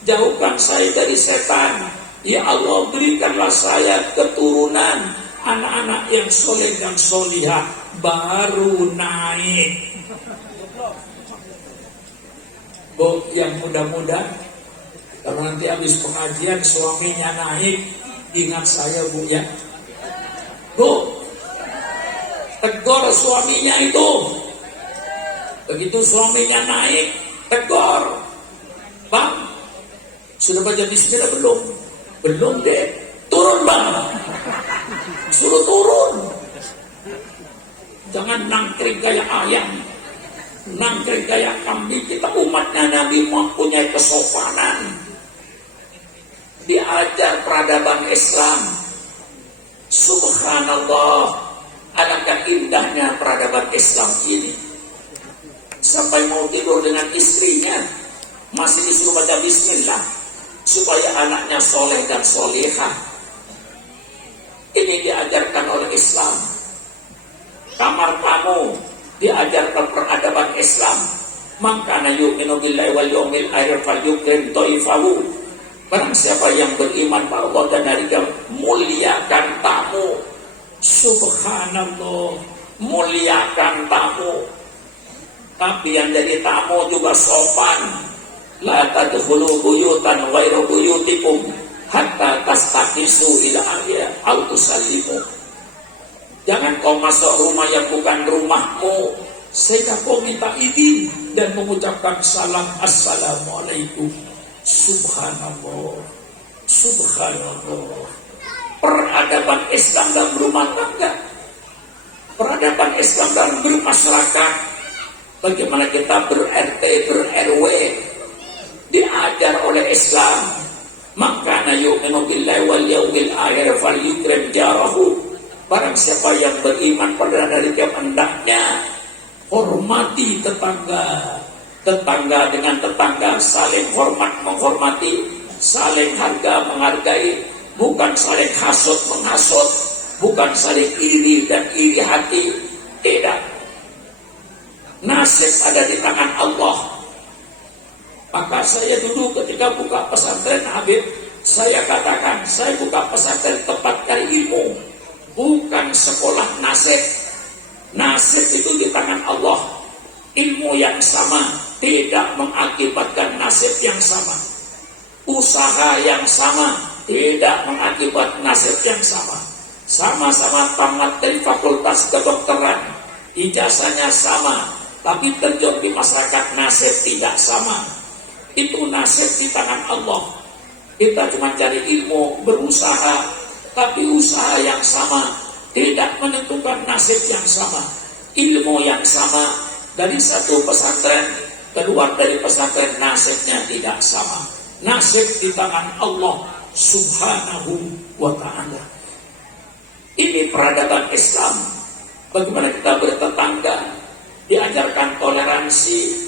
jauhkan saya dari setan. Ya Allah, berikanlah saya keturunan anak-anak yang soleh dan solihah. Baru naik. Bu, yang muda-muda, kalau nanti habis pengajian suaminya naik, ingat saya Bu ya. Bu, tegur suaminya itu. Begitu suaminya naik, tegur. Bang, sudah baca bismillah belum? Belum deh. Turun bang. Suruh turun. Jangan nangkring kayak ayam, nangkring kayak kambing. Kita umatnya Nabi mempunyai kesopanan. Diajar peradaban Islam. Subhanallah. Alangkah indahnya peradaban Islam ini. Sampai mau tidur dengan istrinya masih disuruh baca bismillah supaya anaknya soleh dan solehah. Ini diajarkan oleh Islam. Kamar kamu diajarkan peradaban Islam. Mangkana yu'minu billahi wal yawmil akhir falyukrim dhaifahu. Barang siapa yang beriman pada Allah dan hari kiamat, muliakan tamu. Subhanallah, muliakan tamu. Tapi yang jadi tamu juga sopan. La tadkhulu buyutan ghairu buyutikum hatta tastaqisu ila ahliha aw tusallimu. Jangan kau masuk rumah yang bukan rumahmu sehingga kau minta izin dan mengucapkan salam assalamualaikum. Subhanallah, subhanallah. Peradaban Islam dalam rumah tangga, peradaban Islam dalam bermasyarakat. Bagaimana kita ber-RT, ber-RW, diajar oleh Islam. Maka yu'minu billahi wal yawmil akhir falyukrim jarahu. Barang siapa yang beriman pada hari kiamat, hendaknya hormati tetangga. Tetangga dengan tetangga saling hormat menghormati, saling harga menghargai. Bukan saling hasut menghasut, bukan saling iri dan iri hati. Tidak. Nasib ada di tangan Allah. Maka saya dulu ketika buka pesantren Habib, saya katakan saya buka pesantren tempat cari ilmu, bukan sekolah nasib. Nasib itu di tangan Allah. Ilmu yang sama tidak mengakibatkan nasib yang sama. Usaha yang sama tidak mengakibat nasib yang sama. sama-sama tamat dari fakultas kedokteran, ijazahnya sama, tapi terjun di masyarakat nasib tidak sama. Itu nasib di tangan Allah. Kita cuma cari ilmu, berusaha, tapi usaha yang sama tidak menentukan nasib yang sama. Ilmu yang sama dari satu pesantren keluar dari pesantren, nasibnya tidak sama. Nasib di tangan Allah Subhanahu wa ta'ala. Ini peradaban Islam. Bagaimana kita bertetangga, diajarkan toleransi.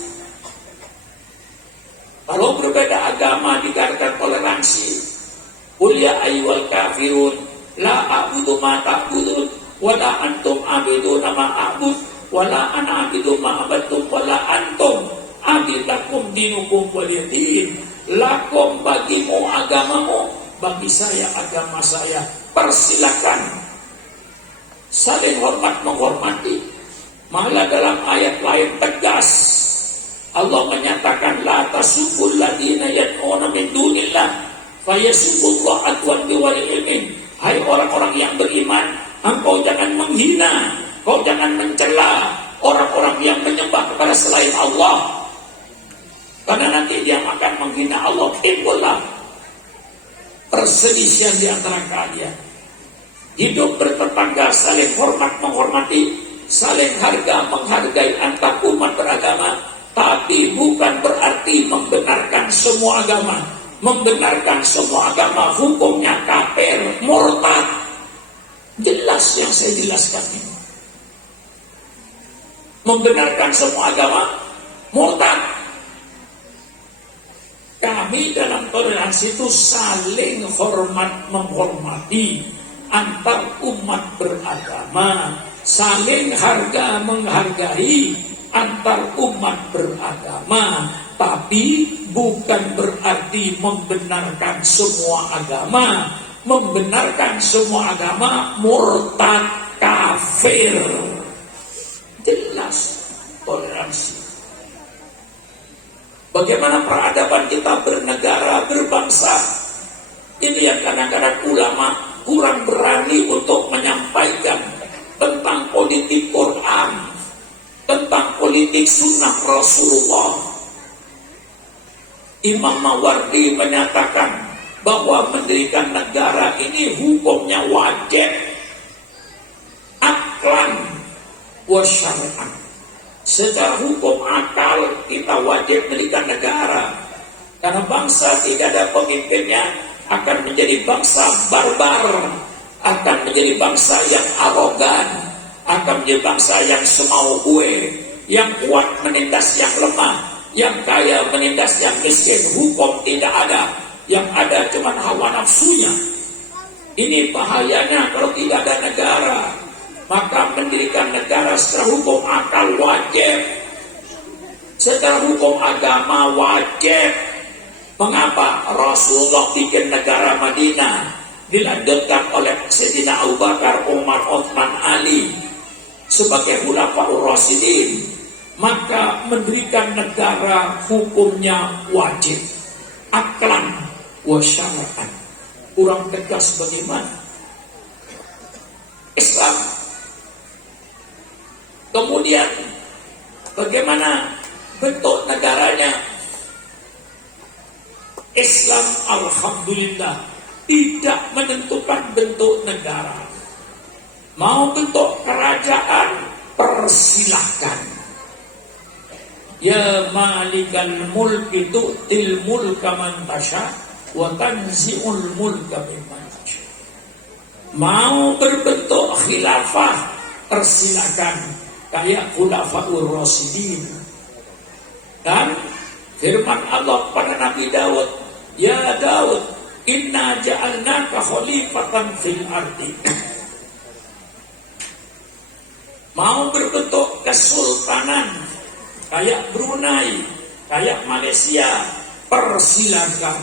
Kalau berbeda agama diajarkan toleransi. Qul ya ayyuhal kafirun la a'budu ma ta'budun wa la antum a'buduna ma a'bud wa la ana a'budu ma abadtum wa la antum abidakum dinukum waliyadin. Lakum bagimu agamamu, bagi saya agama saya. Persilakan saling hormat menghormati. Malah dalam ayat lain tegas Allah menyatakan la tasubul ladina yad'una min dunillah fayasubullah adwan biwali ilmin. Hai orang-orang yang beriman, engkau jangan menghina, kau jangan mencela orang-orang yang menyembah kepada selain Allah, karena nanti dia akan menghina Allah. Timbullah perselisihan di antara kalian. Hidup bertetangga, saling hormat menghormati, saling harga menghargai antar umat beragama, tapi bukan berarti membenarkan semua agama. Membenarkan semua agama hukumnya kafir, murtad. Jelas yang saya jelaskan ini. Membenarkan semua agama murtad. Kami dalam toleransi itu saling hormat menghormati antar umat beragama, saling harga menghargai antar umat beragama, tapi bukan berarti membenarkan semua agama. Membenarkan semua agama murtad, kafir. Jelas toleransi. Bagaimana peradaban kita bernegara, berbangsa. Ini yang kadang-kadang ulama kurang berani untuk menyampaikan tentang politik Quran, tentang politik sunnah Rasulullah. Imam Mawardi menyatakan bahwa mendirikan negara ini hukumnya wajib, aklan wa syar'an. Secara hukum akal kita wajib mendirikan negara, karena bangsa tidak ada pemimpinnya akan menjadi bangsa barbar, akan menjadi bangsa yang arogan, akan menjadi bangsa yang semau gue, yang kuat menindas yang lemah, yang kaya menindas yang miskin. Hukum tidak ada, yang ada cuma hawa nafsunya. Ini bahayanya kalau tidak ada negara. Maka mendirikan negara secara hukum akal wajib, secara hukum agama wajib. Mengapa Rasulullah bikin negara Madinah, dilanjutkan oleh Sayyidina Abu Bakar, Umar, Utsman, Ali sebagai khulafaur rasyidin? Maka mendirikan negara hukumnya wajib, aklan wa syar'an. Kurang tegas bagaimana Islam? Kemudian bagaimana bentuk negaranya? Islam alhamdulillah tidak menentukan bentuk negara. Mau bentuk kerajaan, persilahkan. Ya malikal mulki tu'til mulka man tasha wa tanzi'ul mulka mimman tasha. Mau berbentuk khilafah, persilahkan. Kayak khulafaur rasyidin. Dan firman Allah pada Nabi Daud, ya Daud, inna ja'alnaka khalifatan fil ardi. Mau berbentuk kesultanan kayak Brunei, kayak Malaysia, persilakan.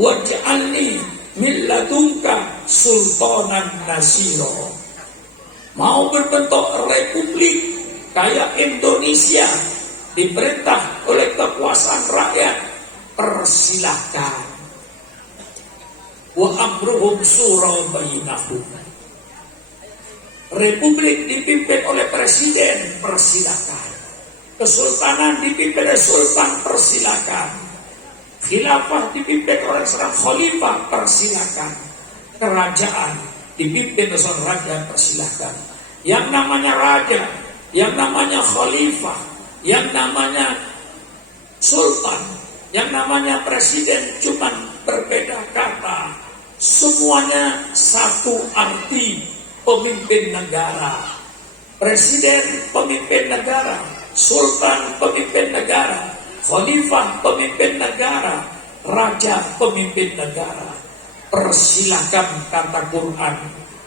Waj'alni min ladunka sultanan nasiro. Mau berbentuk republik kayak Indonesia, diperintah oleh kekuasaan rakyat, persilahkan. Wa amruhum shura bainahum. Republik dipimpin oleh presiden, persilakan. Kesultanan dipimpin oleh sultan, persilakan. Khilafah dipimpin oleh seorang khalifah, persilakan. Kerajaan dipimpin oleh seorang raja, persilakan. Yang namanya raja, yang namanya khalifah, yang namanya sultan, yang namanya presiden cuman berbeda kata. Semuanya satu arti, pemimpin negara. Presiden pemimpin negara, sultan pemimpin negara, khalifah pemimpin negara, raja pemimpin negara. Persilakan kata Quran,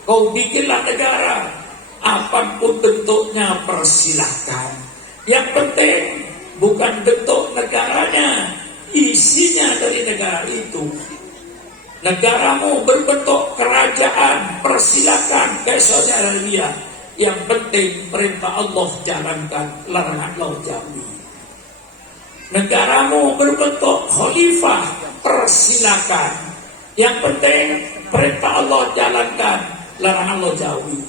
kau bikinlah negara, apapun bentuknya persilakan. Yang penting bukan bentuk negaranya, isinya dari negara itu. Negaramu berbentuk kerajaan, persilakan ke Saudi Arabia. Yang penting perintah Allah jalankan, larangan Allah jauhi. Negaramu berbentuk khalifah, persilakan. Yang penting perintah Allah jalankan, larangan Allah jauhi.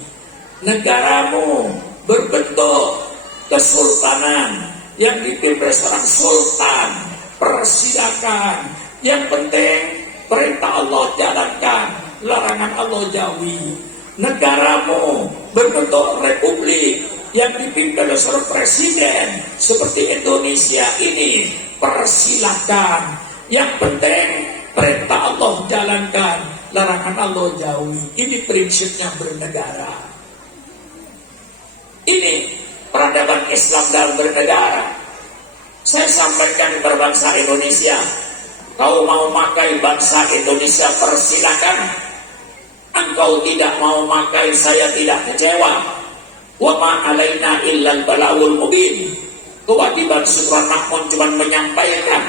Negaramu berbentuk kesultanan yang dipimpin seorang sultan, persilakan. Yang penting perintah Allah jalankan, larangan Allah jauhi. Negaramu berbentuk republik yang dipimpin oleh seorang presiden seperti Indonesia ini, persilakan. Yang penting perintah Allah jalankan, larangan Allah jauhi. Ini prinsipnya bernegara. Ini peradaban Islam dalam bernegara. Saya sampaikan kepada bangsa Indonesia, kau mau pakai bangsa Indonesia, persilakan. Engkau tidak mau pakai, saya tidak kecewa. Wa ma alaina illal balagul mubin. Kewajiban seorang makmum cuma menyampaikan.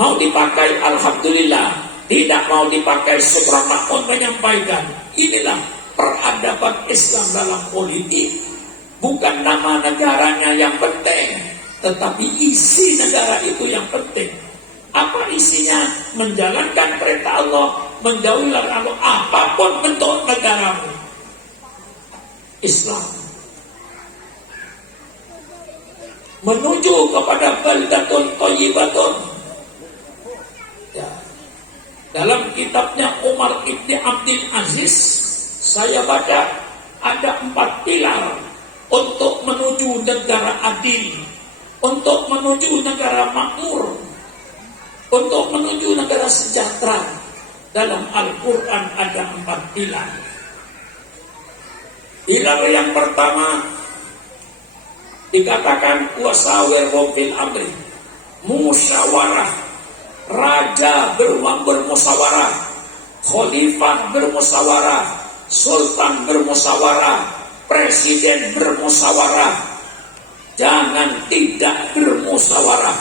Mau dipakai alhamdulillah, tidak mau dipakai seorang makmum menyampaikan. Inilah peradaban Islam dalam politik. Bukan nama negaranya yang penting, tetapi isi negara itu yang penting. Apa isinya? Menjalankan perintah Allah, menjauhi larangan Allah, apapun bentuk negaramu. Islam menuju kepada baldatun thayyibatun. Ya. Dalam kitabnya Umar Ibn Abdul Aziz, saya baca ada 4 pilar untuk menuju negara adil, untuk menuju negara makmur, untuk menuju negara sejahtera. Dalam Al-Quran ada 4 pilar. Pilar yang pertama dikatakan wasawirhum fil amri, musyawarah. Raja bermusyawarah, khalifah bermusyawarah, sultan bermusyawarah, presiden bermusyawarah. Jangan tidak bermusyawarah.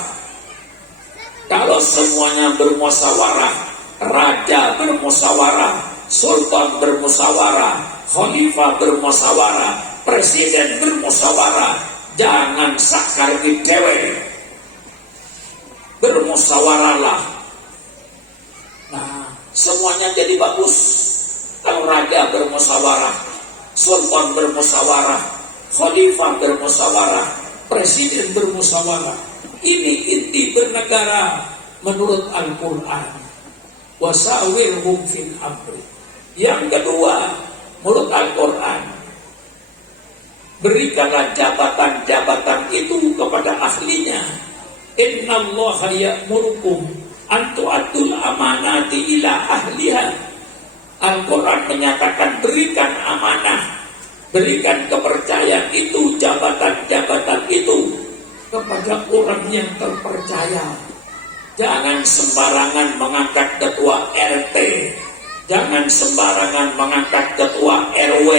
Kalau semuanya bermusyawarah, raja bermusyawarah, sultan bermusyawarah, khalifah bermusyawarah, presiden bermusyawarah, jangan sakar di dewe. Bermusyawarahlah. Nah, semuanya jadi bagus. Kalau raja bermusyawarah, sultan bermusyawarah, khalifah bermusyawarah, presiden bermusyawarah. Ini inti bernegara menurut Al-Quran. Wasawirhum fil amri. Yang kedua, menurut Al-Quran, berikanlah jabatan-jabatan itu kepada ahlinya. Innallaha ya'murukum an tu'addul amanati ila ahliha. Al-Quran menyatakan berikan amanah, berikan kepercayaan itu, jabatan-jabatan itu kepada orang yang terpercaya. Jangan sembarangan mengangkat ketua RT, jangan sembarangan mengangkat ketua RW,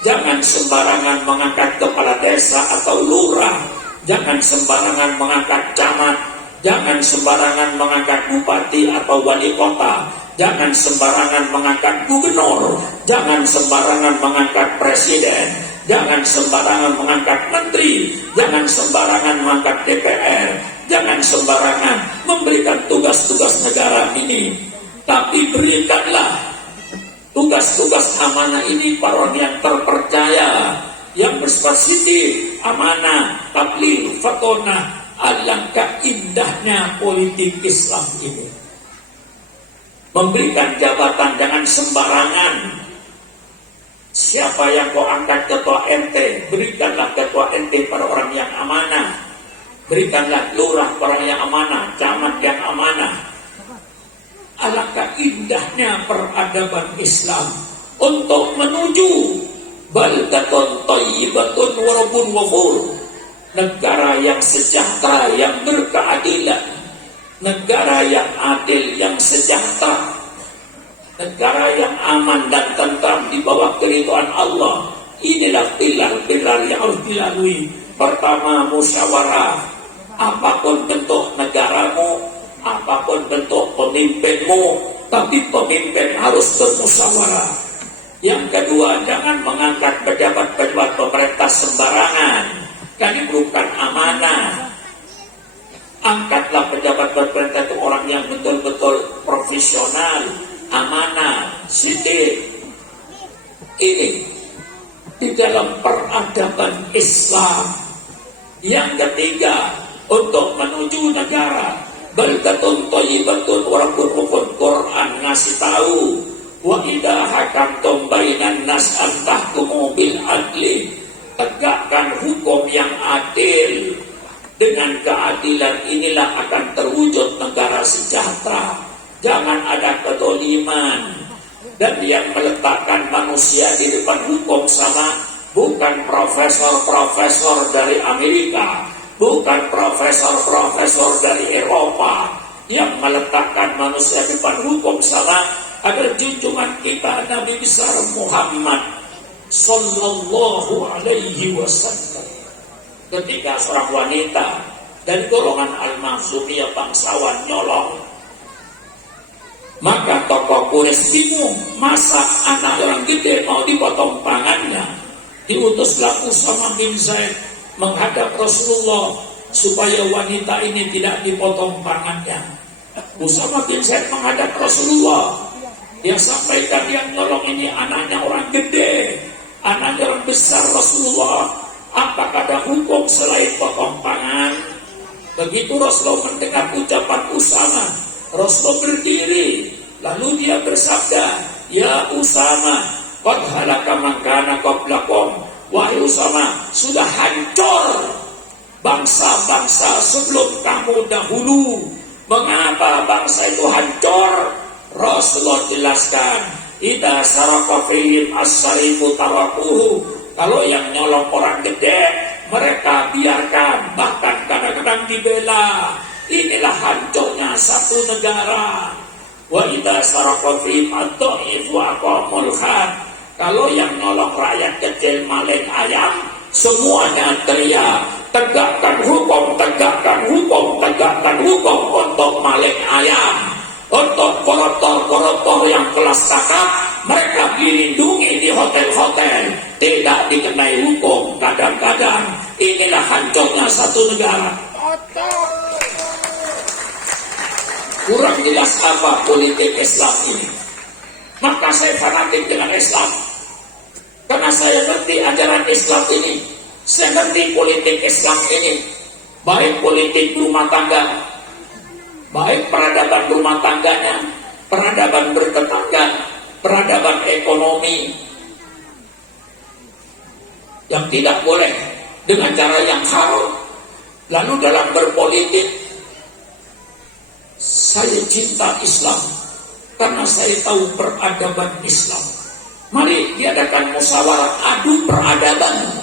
jangan sembarangan mengangkat kepala desa atau lurah, jangan sembarangan mengangkat camat, jangan sembarangan mengangkat bupati atau wali kota, jangan sembarangan mengangkat gubernur, jangan sembarangan mengangkat presiden, jangan sembarangan mengangkat menteri, jangan sembarangan mengangkat DPR, jangan sembarangan memberikan tugas-tugas negara ini. Tapi berikanlah Tugas-tugas amanah ini para orang yang terpercaya, yang berspesifikasi amanah, tabligh, fatonah. Alangkah indahnya politik Islam ini. Memberikan jabatan jangan sembarangan. Siapa yang kau angkat ketua RT, berikanlah ketua RT pada orang yang amanah. Berikanlah lurah pada orang yang amanah, camat yang amanah. Alangkah indahnya peradaban Islam untuk menuju baldatun thayyibatun wa rabbun ghafur. Negara yang sejahtera, yang berkeadilan. Negara yang adil, yang sejahtera. Negara yang aman dan tentram di bawah keridhaan Allah. Inilah pilar-pilar yang harus dilalui. Pertama, musyawarah. Apapun bentuk negaramu, apapun bentuk pemimpinmu, tapi pemimpin harus bermusyawarah. Yang kedua, jangan mengangkat pejabat-pejabat pemerintah sembarangan. Ini bukan amanah. Angkatlah pejabat pemerintah itu orang yang betul-betul profesional, amanah, sidik. Ini di dalam peradaban Islam. Yang ketiga, untuk menuju negara baldatun thayyibatun wa rabbun ghafur. Quran ngasih tahu, wa idza hakamtum bainan nas an tahkumu bil adli. Tegakkan hukum yang adil. Dengan keadilan inilah akan terwujud negara sejahtera. Jangan ada kezaliman. Dan yang meletakkan manusia di depan hukum sama bukan profesor-profesor dari Amerika, bukan profesor-profesor dari Eropa. Yang meletakkan manusia di depan hukum sama adalah junjungan kita Nabi besar Muhammad Sallallahu alaihi wasallam. Ketika seorang wanita dari golongan Al-Makhzumiyah bangsawan nyolong, maka tokoh Quraisy bingung, masa anak orang gede mau dipotong tangannya. Diutuslah Usama bin Zaid menghadap Rasulullah supaya wanita ini tidak dipotong tangannya. Usama bin Zaid menghadap Rasulullah. Dia sampaikan yang nyolong ini anaknya orang gede, anaknya orang besar Rasulullah. Apakah ada hukum selain potong tangan? Begitu Rasulullah mendengar ucapan Usama, Rasulullah berdiri, lalu dia bersabda, ya Usama, qad halaka man kana qablakum. Wahai Usama, sudah hancur bangsa-bangsa sebelum kamu dahulu. Mengapa bangsa itu hancur? Rasulullah jelaskan, idza saraqa fihim as-sarifu tarakuhu. Kalau yang nyolong orang gede, mereka biarkan, bahkan kadang-kadang dibela. Inilah hancurnya satu negara. Wa idza saraqa fihim ad-dhaif wa aqamul khan. Kalau yang nyolong rakyat kecil maling ayam, semuanya teriak, tegakkan hukum, tegakkan hukum, tegakkan hukum untuk maling ayam. Untuk koruptor-koruptor yang kelas kakap, mereka dilindungi di hotel-hotel, tidak dikenai hukum. Kadang-kadang inilah hancurnya satu negara. Kurang jelas apa politik Islam ini. Maka saya fanatik dengan Islam, karena saya ngerti ajaran Islam ini. Saya ngerti politik Islam ini, baik politik rumah tangga, baik peradaban rumah tangganya, peradaban bertetangga, peradaban ekonomi, yang tidak boleh dengan cara yang haram. Lalu dalam berpolitik, saya cinta Islam karena saya tahu peradaban Islam. Mari diadakan musyawarah adu peradaban.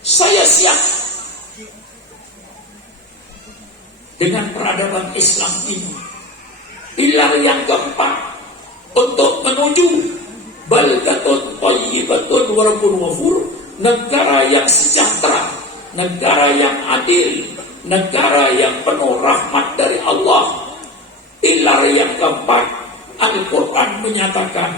Saya siap dengan peradaban Islam ini. Pilar yang keempat untuk menuju baldatun thayyibatun wa rabbun ghafur, negara yang sejahtera, negara yang adil, negara yang penuh rahmat dari Allah. Pilar yang keempat, Al-Quran menyatakan,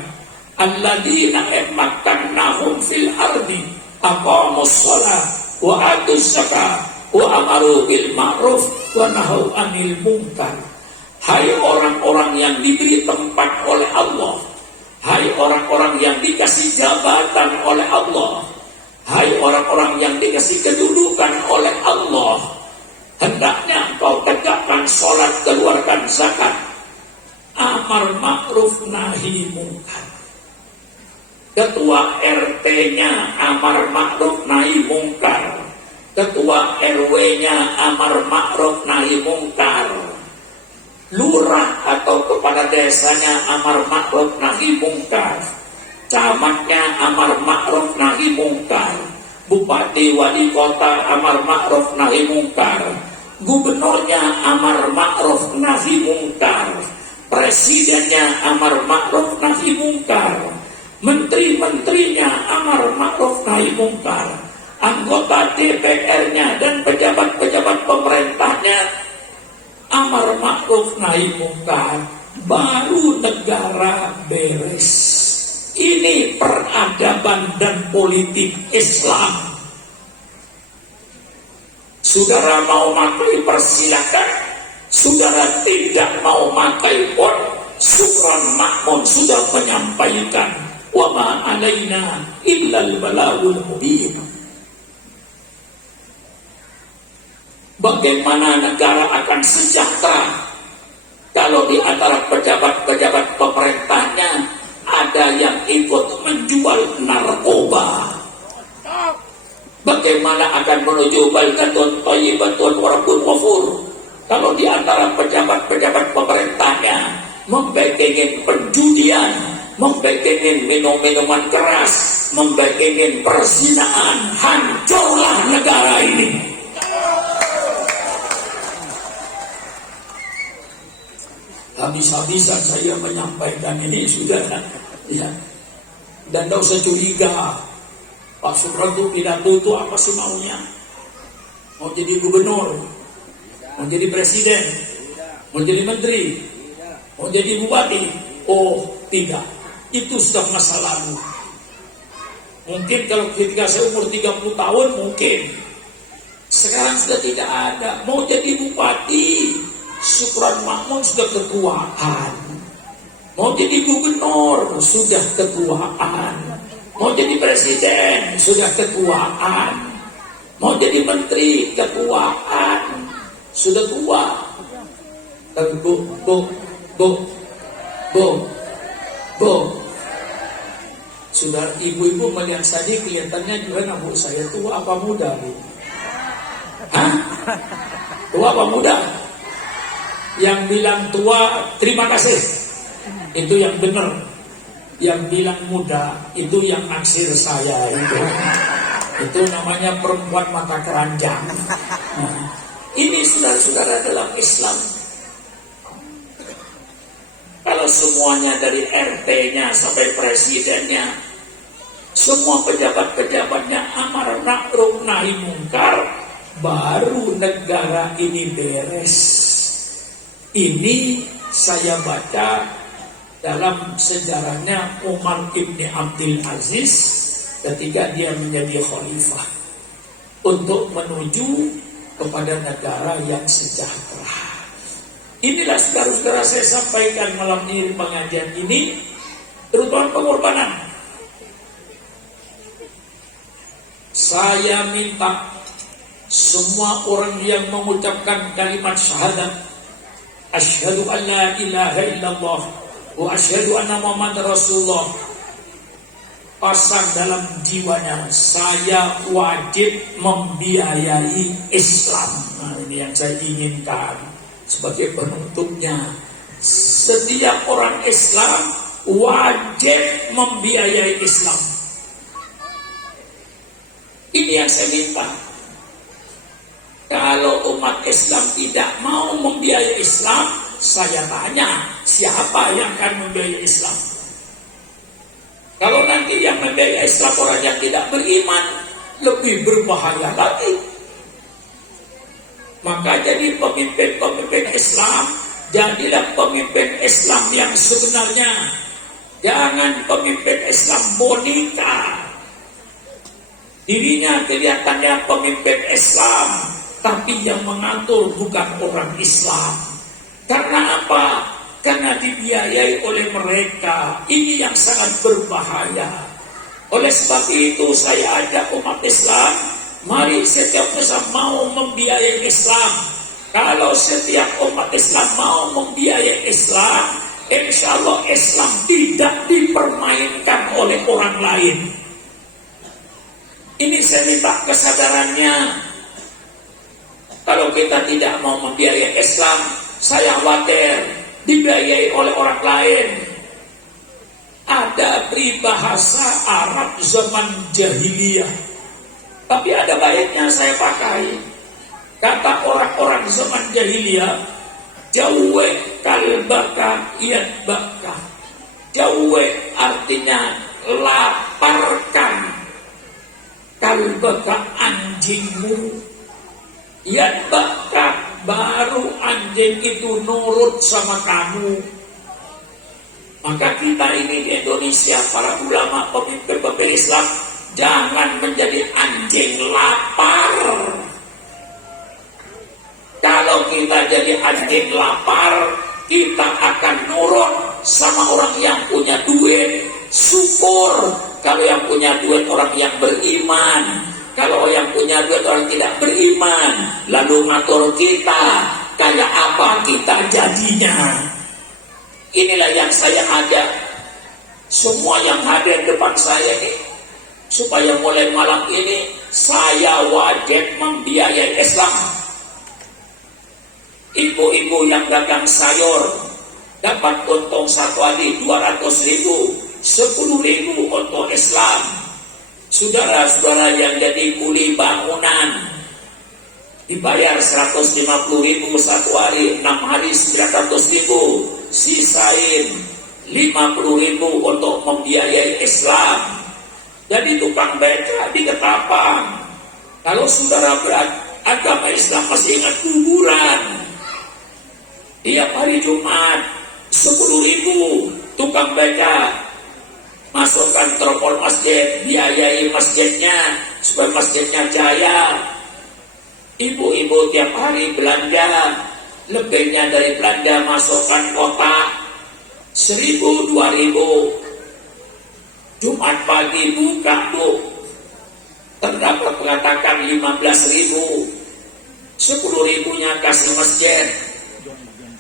alladzina makkannahum fil ardi aqamus shalah wa atuz zakah wa amaru bil ma'ruf wa nahaw 'anil munkar. Hai orang-orang yang diberi tempat oleh Allah Hai orang-orang yang dikasih jabatan oleh Allah, hai orang-orang yang dikasih kedudukan oleh Allah, hendaknya engkau tegakkan sholat, keluarkan zakat, amar ma'ruf nahi mungkar. Ketua RT-nya amar ma'ruf nahi mungkar, ketua RW-nya amar ma'ruf nahi mungkar, lurah atau kepala desanya amar ma'ruf nahi mungkar, camatnya amar ma'ruf nahi mungkar, bupati wali kota amar ma'ruf nahi mungkar, gubernurnya amar ma'ruf nahi mungkar, presidennya amar ma'ruf nahi mungkar, menteri-menterinya amar ma'ruf nahi mungkar, anggota DPR-nya dan pejabat-pejabat pemerintahnya amar ma'ruf nahi mungkar, baru negara beres. Ini peradaban dan politik Islam. Saudara mau makai persilakan, saudara tidak mau makai pun syukran makmun sudah menyampaikan, wa ma alaina illal balagul mubin. Bagaimana negara akan sejahtera kalau di antara pejabat-pejabat pemerintahnya ada yang ikut menjual narkoba? Bagaimana akan menuju baldatun thayyibatun wa rabbun ghafur kalau di antara pejabat-pejabat pemerintahnya membekengin penjudian, membekengin minum-minuman keras, membekengin perzinaan? Hancurlah negara ini. Habis-habisan saya menyampaikan ini, sudah ya. Dan tidak usah curiga, Pak Suprapto pidato itu apa sih maunya? Mau jadi gubernur, mau jadi presiden, mau jadi menteri, mau jadi bupati? Oh tidak, itu sudah masa lalu. Mungkin kalau ketika saya umur 30 tahun mungkin. Sekarang sudah tidak ada. Mau jadi bupati, syukran makmun sudah ketuaan. Mau jadi gubernur sudah ketuaan. Mau jadi presiden sudah ketuaan. Mau jadi menteri ketuaan. Sudah tua. Tapi bu, sudah ibu-ibu melihat saja kelihatannya juga bu, saya tua apa muda bu? Hah? Tua apa muda? Yang bilang tua terima kasih, itu yang benar. Yang bilang muda itu yang naksir saya itu namanya perempuan mata keranjang. Nah, ini saudara-saudara dalam Islam. Kalau semuanya dari RT-nya sampai presidennya, semua pejabat-pejabatnya amar ma'ruf nahi mungkar, baru negara ini beres. Ini saya baca dalam sejarahnya Umar ibn Abdul Aziz ketika dia menjadi khalifah untuk menuju kepada negara yang sejahtera. Inilah saudara-saudara saya sampaikan malam ini pengajian ini, terutama pengorbanan. Saya minta semua orang yang mengucapkan kalimat syahadat, asyhadu an la ilaha illallah wa asyhadu anna Muhammadar Rasulullah, pasang dalam jiwanya, saya wajib membiayai Islam. Nah, ini yang saya inginkan sebagai penutupnya. Setiap orang Islam wajib membiayai Islam. Ini yang saya minta. Kalau umat Islam tidak mau membiayai Islam, saya tanya, siapa yang akan membiayai Islam? Kalau nanti yang membiayai Islam orang yang tidak beriman, lebih berbahaya lagi. Maka jadi pemimpin-pemimpin Islam, jadilah pemimpin Islam yang sebenarnya. Jangan pemimpin Islam boneka. Dirinya kelihatannya pemimpin Islam, tapi yang mengatur bukan orang Islam. Karena apa? karena dibiayai oleh mereka. Ini yang sangat berbahaya. Oleh sebab itu saya ajak umat Islam, mari setiap Islam mau membiayai Islam. Kalau setiap umat Islam mau membiayai Islam, insya Allah Islam tidak dipermainkan oleh orang lain. Ini saya minta kesadarannya. Kalau kita tidak mau membiayai Islam, saya khawatir dibiayai oleh orang lain. Ada peribahasa Arab zaman jahiliyah, tapi ada baiknya saya pakai. Kata orang-orang zaman jahiliyah, jauwe kalbaka yadbaka. Jauwe artinya laparkan kalbaka anjingmu. Yadbaka baru anjing itu nurut sama kamu. Maka kita ini di Indonesia, para ulama, pemimpin Islam, jangan menjadi anjing lapar. Kalau kita jadi anjing lapar, kita akan nurut sama orang yang punya duit. Syukur kalau yang punya duit orang yang beriman. Kalau yang punya duit orang tidak beriman, lalu ngatur kita, kayak apa kita jadinya? Inilah yang saya ajak semua yang hadir depan saya ini, supaya mulai malam ini saya wajib membiayai Islam. Ibu-ibu yang dagang sayur dapat untung satu hari 200.000, 10.000 untuk Islam. Saudara-saudara yang jadi kuli bangunan dibayar 150.000 satu hari, 6 hari 900.000. Sisain 50.000 untuk membiayai Islam. Jadi tukang beca di Ketapang. Kalau saudara beragama Islam masih ingat kuburan, tiap hari Jumat 10.000 tukang beca masukkan teropol masjid, biayai masjidnya supaya masjidnya jaya. Ibu-ibu tiap hari belanja, lebihnya dari belanja masukkan kotak 1.000, 2.000. Jumat pagi buka, Bu, terdapat mengatakan 15.000. 10.000-nya kasih masjid,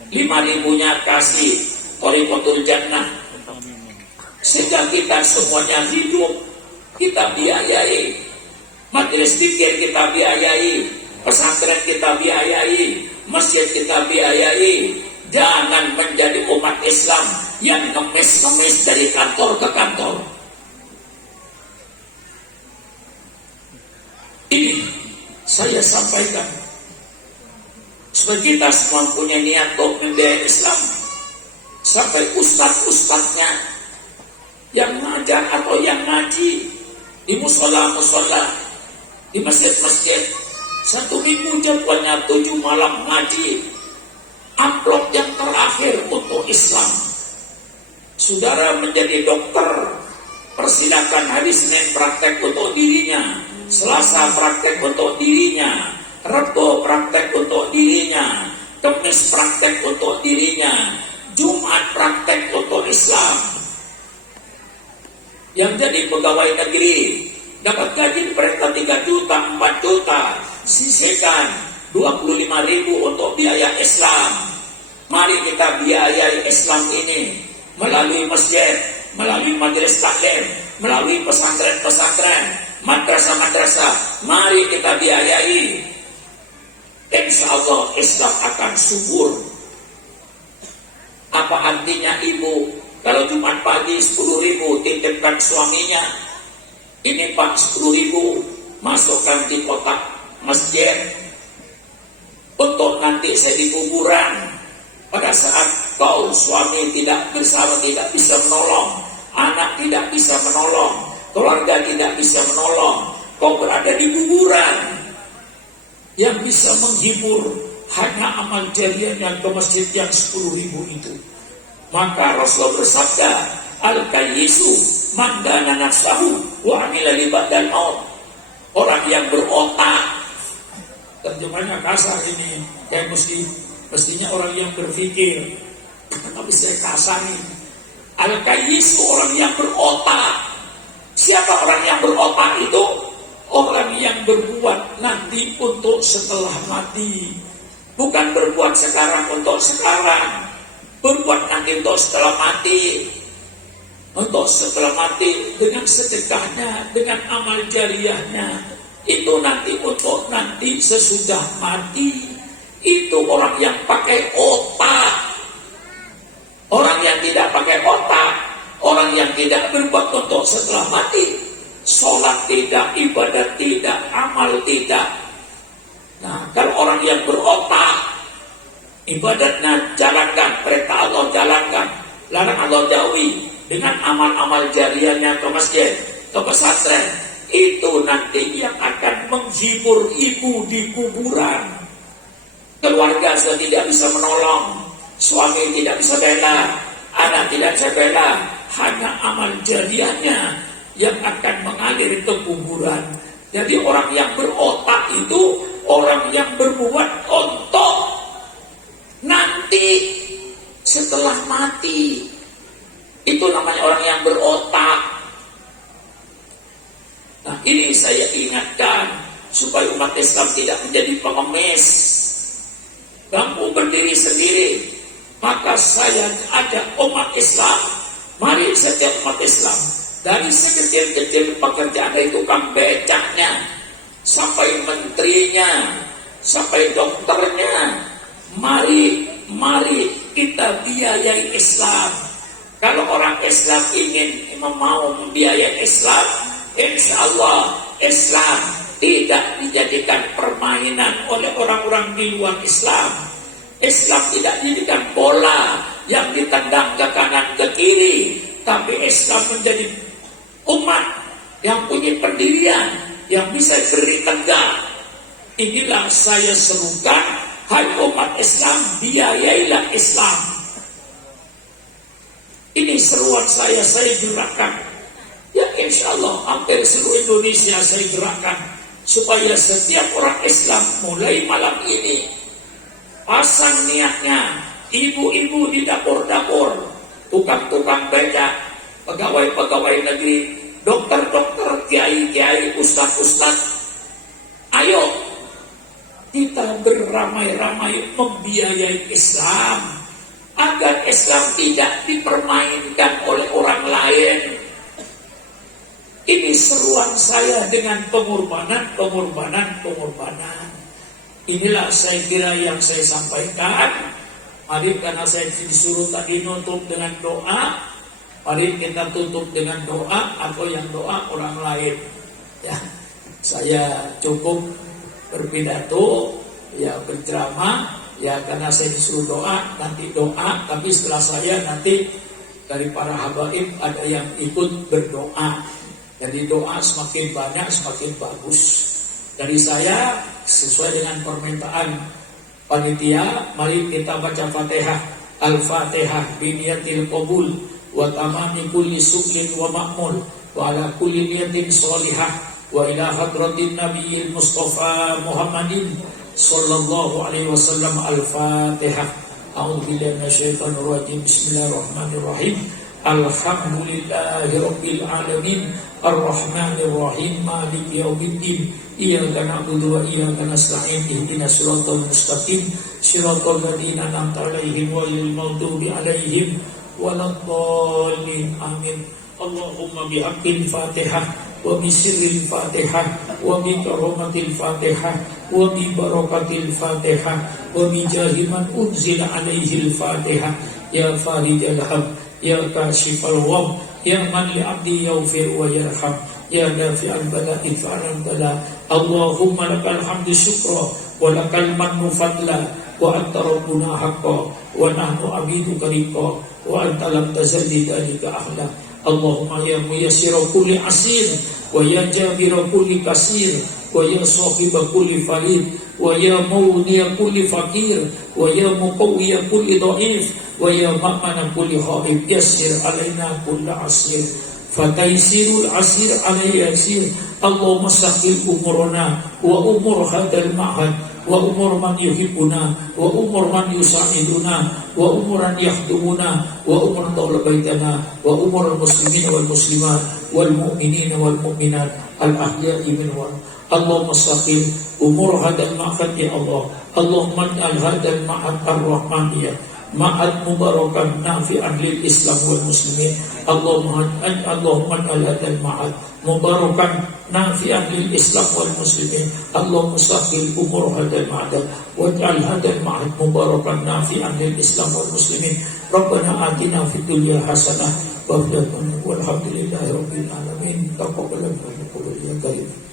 5.000-nya kasih Thariqatul Jannah. Sehingga kita semuanya hidup, kita biayai. Majelis zikir kita biayai, pesantren kita biayai, masjid kita biayai. Jangan menjadi umat Islam yang ngemis-ngemis dari kantor ke kantor. Ini saya sampaikan supaya kita semua punya niat untuk membiayai Islam. Sampai ustadz-ustadznya yang ngajar atau yang ngaji di musola-musola, di masjid-masjid, 1 minggu jadwalnya 7 malam ngaji. Amplop yang terakhir untuk Islam. Saudara menjadi dokter, persilakan hari Senin praktek untuk dirinya, Selasa praktek untuk dirinya, Rabu praktek untuk dirinya, Kamis praktek untuk dirinya, Jumat praktek untuk Islam. Yang jadi pegawai negeri dapat gaji perintah 3 juta, 4 juta, sisihkan 25.000 untuk biaya Islam. Mari kita biayai Islam ini melalui masjid, melalui majelis taklim, melalui pesantren-pesantren, madrasah-madrasah. Mari kita biayai. Insya Allah Islam akan subur. Apa artinya ibu kalau Jumat pagi 10.000 titipkan suaminya, ini Pak 10.000 masukkan di kotak masjid untuk nanti saya di kuburan. Pada saat kau suami tidak bersama, tidak bisa menolong, anak tidak bisa menolong, keluarga tidak bisa menolong, kau berada di kuburan. Yang bisa menghibur hanya amal jariahnya ke masjid yang 10.000 itu. Maka Rasulullah bersabda, al-kayyisu man dana nafsahu wa amila li ba'dal maut. Orang yang berotak, terjemahnya kasar ini, kayak mestinya orang yang berpikir tapi saya kasari. Al-Kayyisu orang yang berotak. Siapa orang yang berotak itu? Orang yang berbuat nanti untuk setelah mati. Bukan berbuat sekarang untuk sekarang. Berbuat nanti untuk setelah mati. Untuk setelah mati dengan sedekahnya, dengan amal jariahnya. Itu nanti untuk nanti sesudah mati. Itu orang yang pakai otak. Orang yang tidak pakai otak, orang yang tidak berbuat untuk setelah mati. Sholat tidak, ibadat tidak, amal tidak. Nah, kalau orang yang berotak, ibadatnya jalankan, perintah Allah jalankan, larang Allah jauhi, dengan amal-amal jariahnya ke masjid, ke pesantren, itu nanti yang akan menghibur ibu di kuburan. Keluarga sudah tidak bisa menolong, suami tidak bisa bela, anak tidak bisa bela, hanya amal jariahnya yang akan mengalir ke kuburan. Jadi orang yang berotak itu orang yang berbuat untuk nanti setelah mati. Itu namanya orang yang berotak. Nah, ini saya ingatkan supaya umat Islam tidak menjadi pengemis, mampu berdiri sendiri. Maka saya ajak umat Islam, mari setiap umat Islam, dari sekecil-kecil pekerjaan dari tukang becaknya, sampai menterinya, sampai dokternya, mari kita biayai Islam. Kalau orang Islam ingin mau membiayai Islam, insya Allah Islam tidak dijadikan permainan oleh orang-orang di luar Islam. Islam tidak dijadikan bola yang ditendang ke kanan ke kiri, tapi Islam menjadi umat yang punya pendirian, yang bisa berdiri tegak. Inilah saya serukan, hai umat Islam, biayailah Islam. Ini seruan saya gerakkan. Ya insya Allah hampir seluruh Indonesia saya gerakkan, supaya setiap orang Islam mulai malam ini pasang niatnya, ibu-ibu di dapur-dapur, tukang-tukang becak, pegawai-pegawai negeri, dokter-dokter, kiai-kiai, ustaz-ustaz, ayo kita beramai-ramai membiayai Islam agar Islam tidak dipermainkan oleh orang lain. Ini seruan saya dengan pengorbanan. Inilah saya kira yang saya sampaikan. Mari, karena saya disuruh tadi nutup dengan doa, mari kita tutup dengan doa atau yang doa orang lain. Ya, saya cukup berpidato, ya berceramah, ya karena saya disuruh doa, nanti doa, tapi setelah saya nanti dari para habaib ada yang ikut berdoa. Jadi doa semakin banyak semakin bagus. Dari saya sesuai dengan permintaan panitia, mari kita baca Fatihah, Al-Fatihah biniyatil qabul wa tamami kulli su'lin wa ma'mul wa ala kulli niyatin sholihah wa ila hadratin nabiyil Mustafa Muhammadin sallallahu alaihi wasallam. Al-Fatihah. A'udzu billahi minasyaitonir rajim. Bismillahirrahmanirrahim. Alhamdulillahi rabbil alamin. Ar-Rahmanir Rahim. Maliki yaumiddin. Iyyaka na'budu wa iyyaka nasta'in. Ihdinas siratal mustaqim. Siratal ladzina an'amta 'alaihim ghairil maghdubi 'alaihim waladdallin. Amin. Allahumma bihaqqil Fatihah wa bi sirril Fatihah wa bi karamatil Fatihah wa bi barakatil Fatihah wa bi jahi man unzila 'alaihil Fatihah. Ya faridal hab, ya kashifal gham, ya man li 'abdi yaghfir wa yarham, ya dafi'al bala'i fa'al bala. Allahumma lakal hamdu syukra wa lakal mannu fadla wa anta rabbuna haqqa wa nahnu abiduka riqa wa anta lam tazalli dalika ahla. Allahumma ya muyassira kulli asir wa ya jabira kulli kasir wa ya sahiba kulli farid wa ya mawniya kulli fakir wa ya muqawwiya kulli dhaif wa ya ma'mana kulli khaib. Yassir alaina kulla asir fataysirul asir alayya yasir. Allahumma sahil umurana wa umur hadal ma'had wa umur man yuhibbuna wa umur man yusa'iduna wa umuran yakhdumuna wa umur tawla baitana wa umur muslimin wal muslimat wal mu'minin wal mu'minat al ahya'i minhum. Allahumma saqil umur hadal ma'ad ya Allah. Allahumma al hadal ma'ad ar-rahmaniyah ma'ad mubarakan nafi'an lil Islam wal muslimin. Allahumma al hadal ma'ad mubarakan nafi'an lil Islam wal muslimin. Allahumma saqil umur hadal ma'ad waj'al hadal ma'ad mubarakan nafi'an lil Islam wal muslimin. Rabbana atina fid dunya hasanah wa fil akhirati walhamdulillahi rabbil alamin. Taqabbal minna ya karim.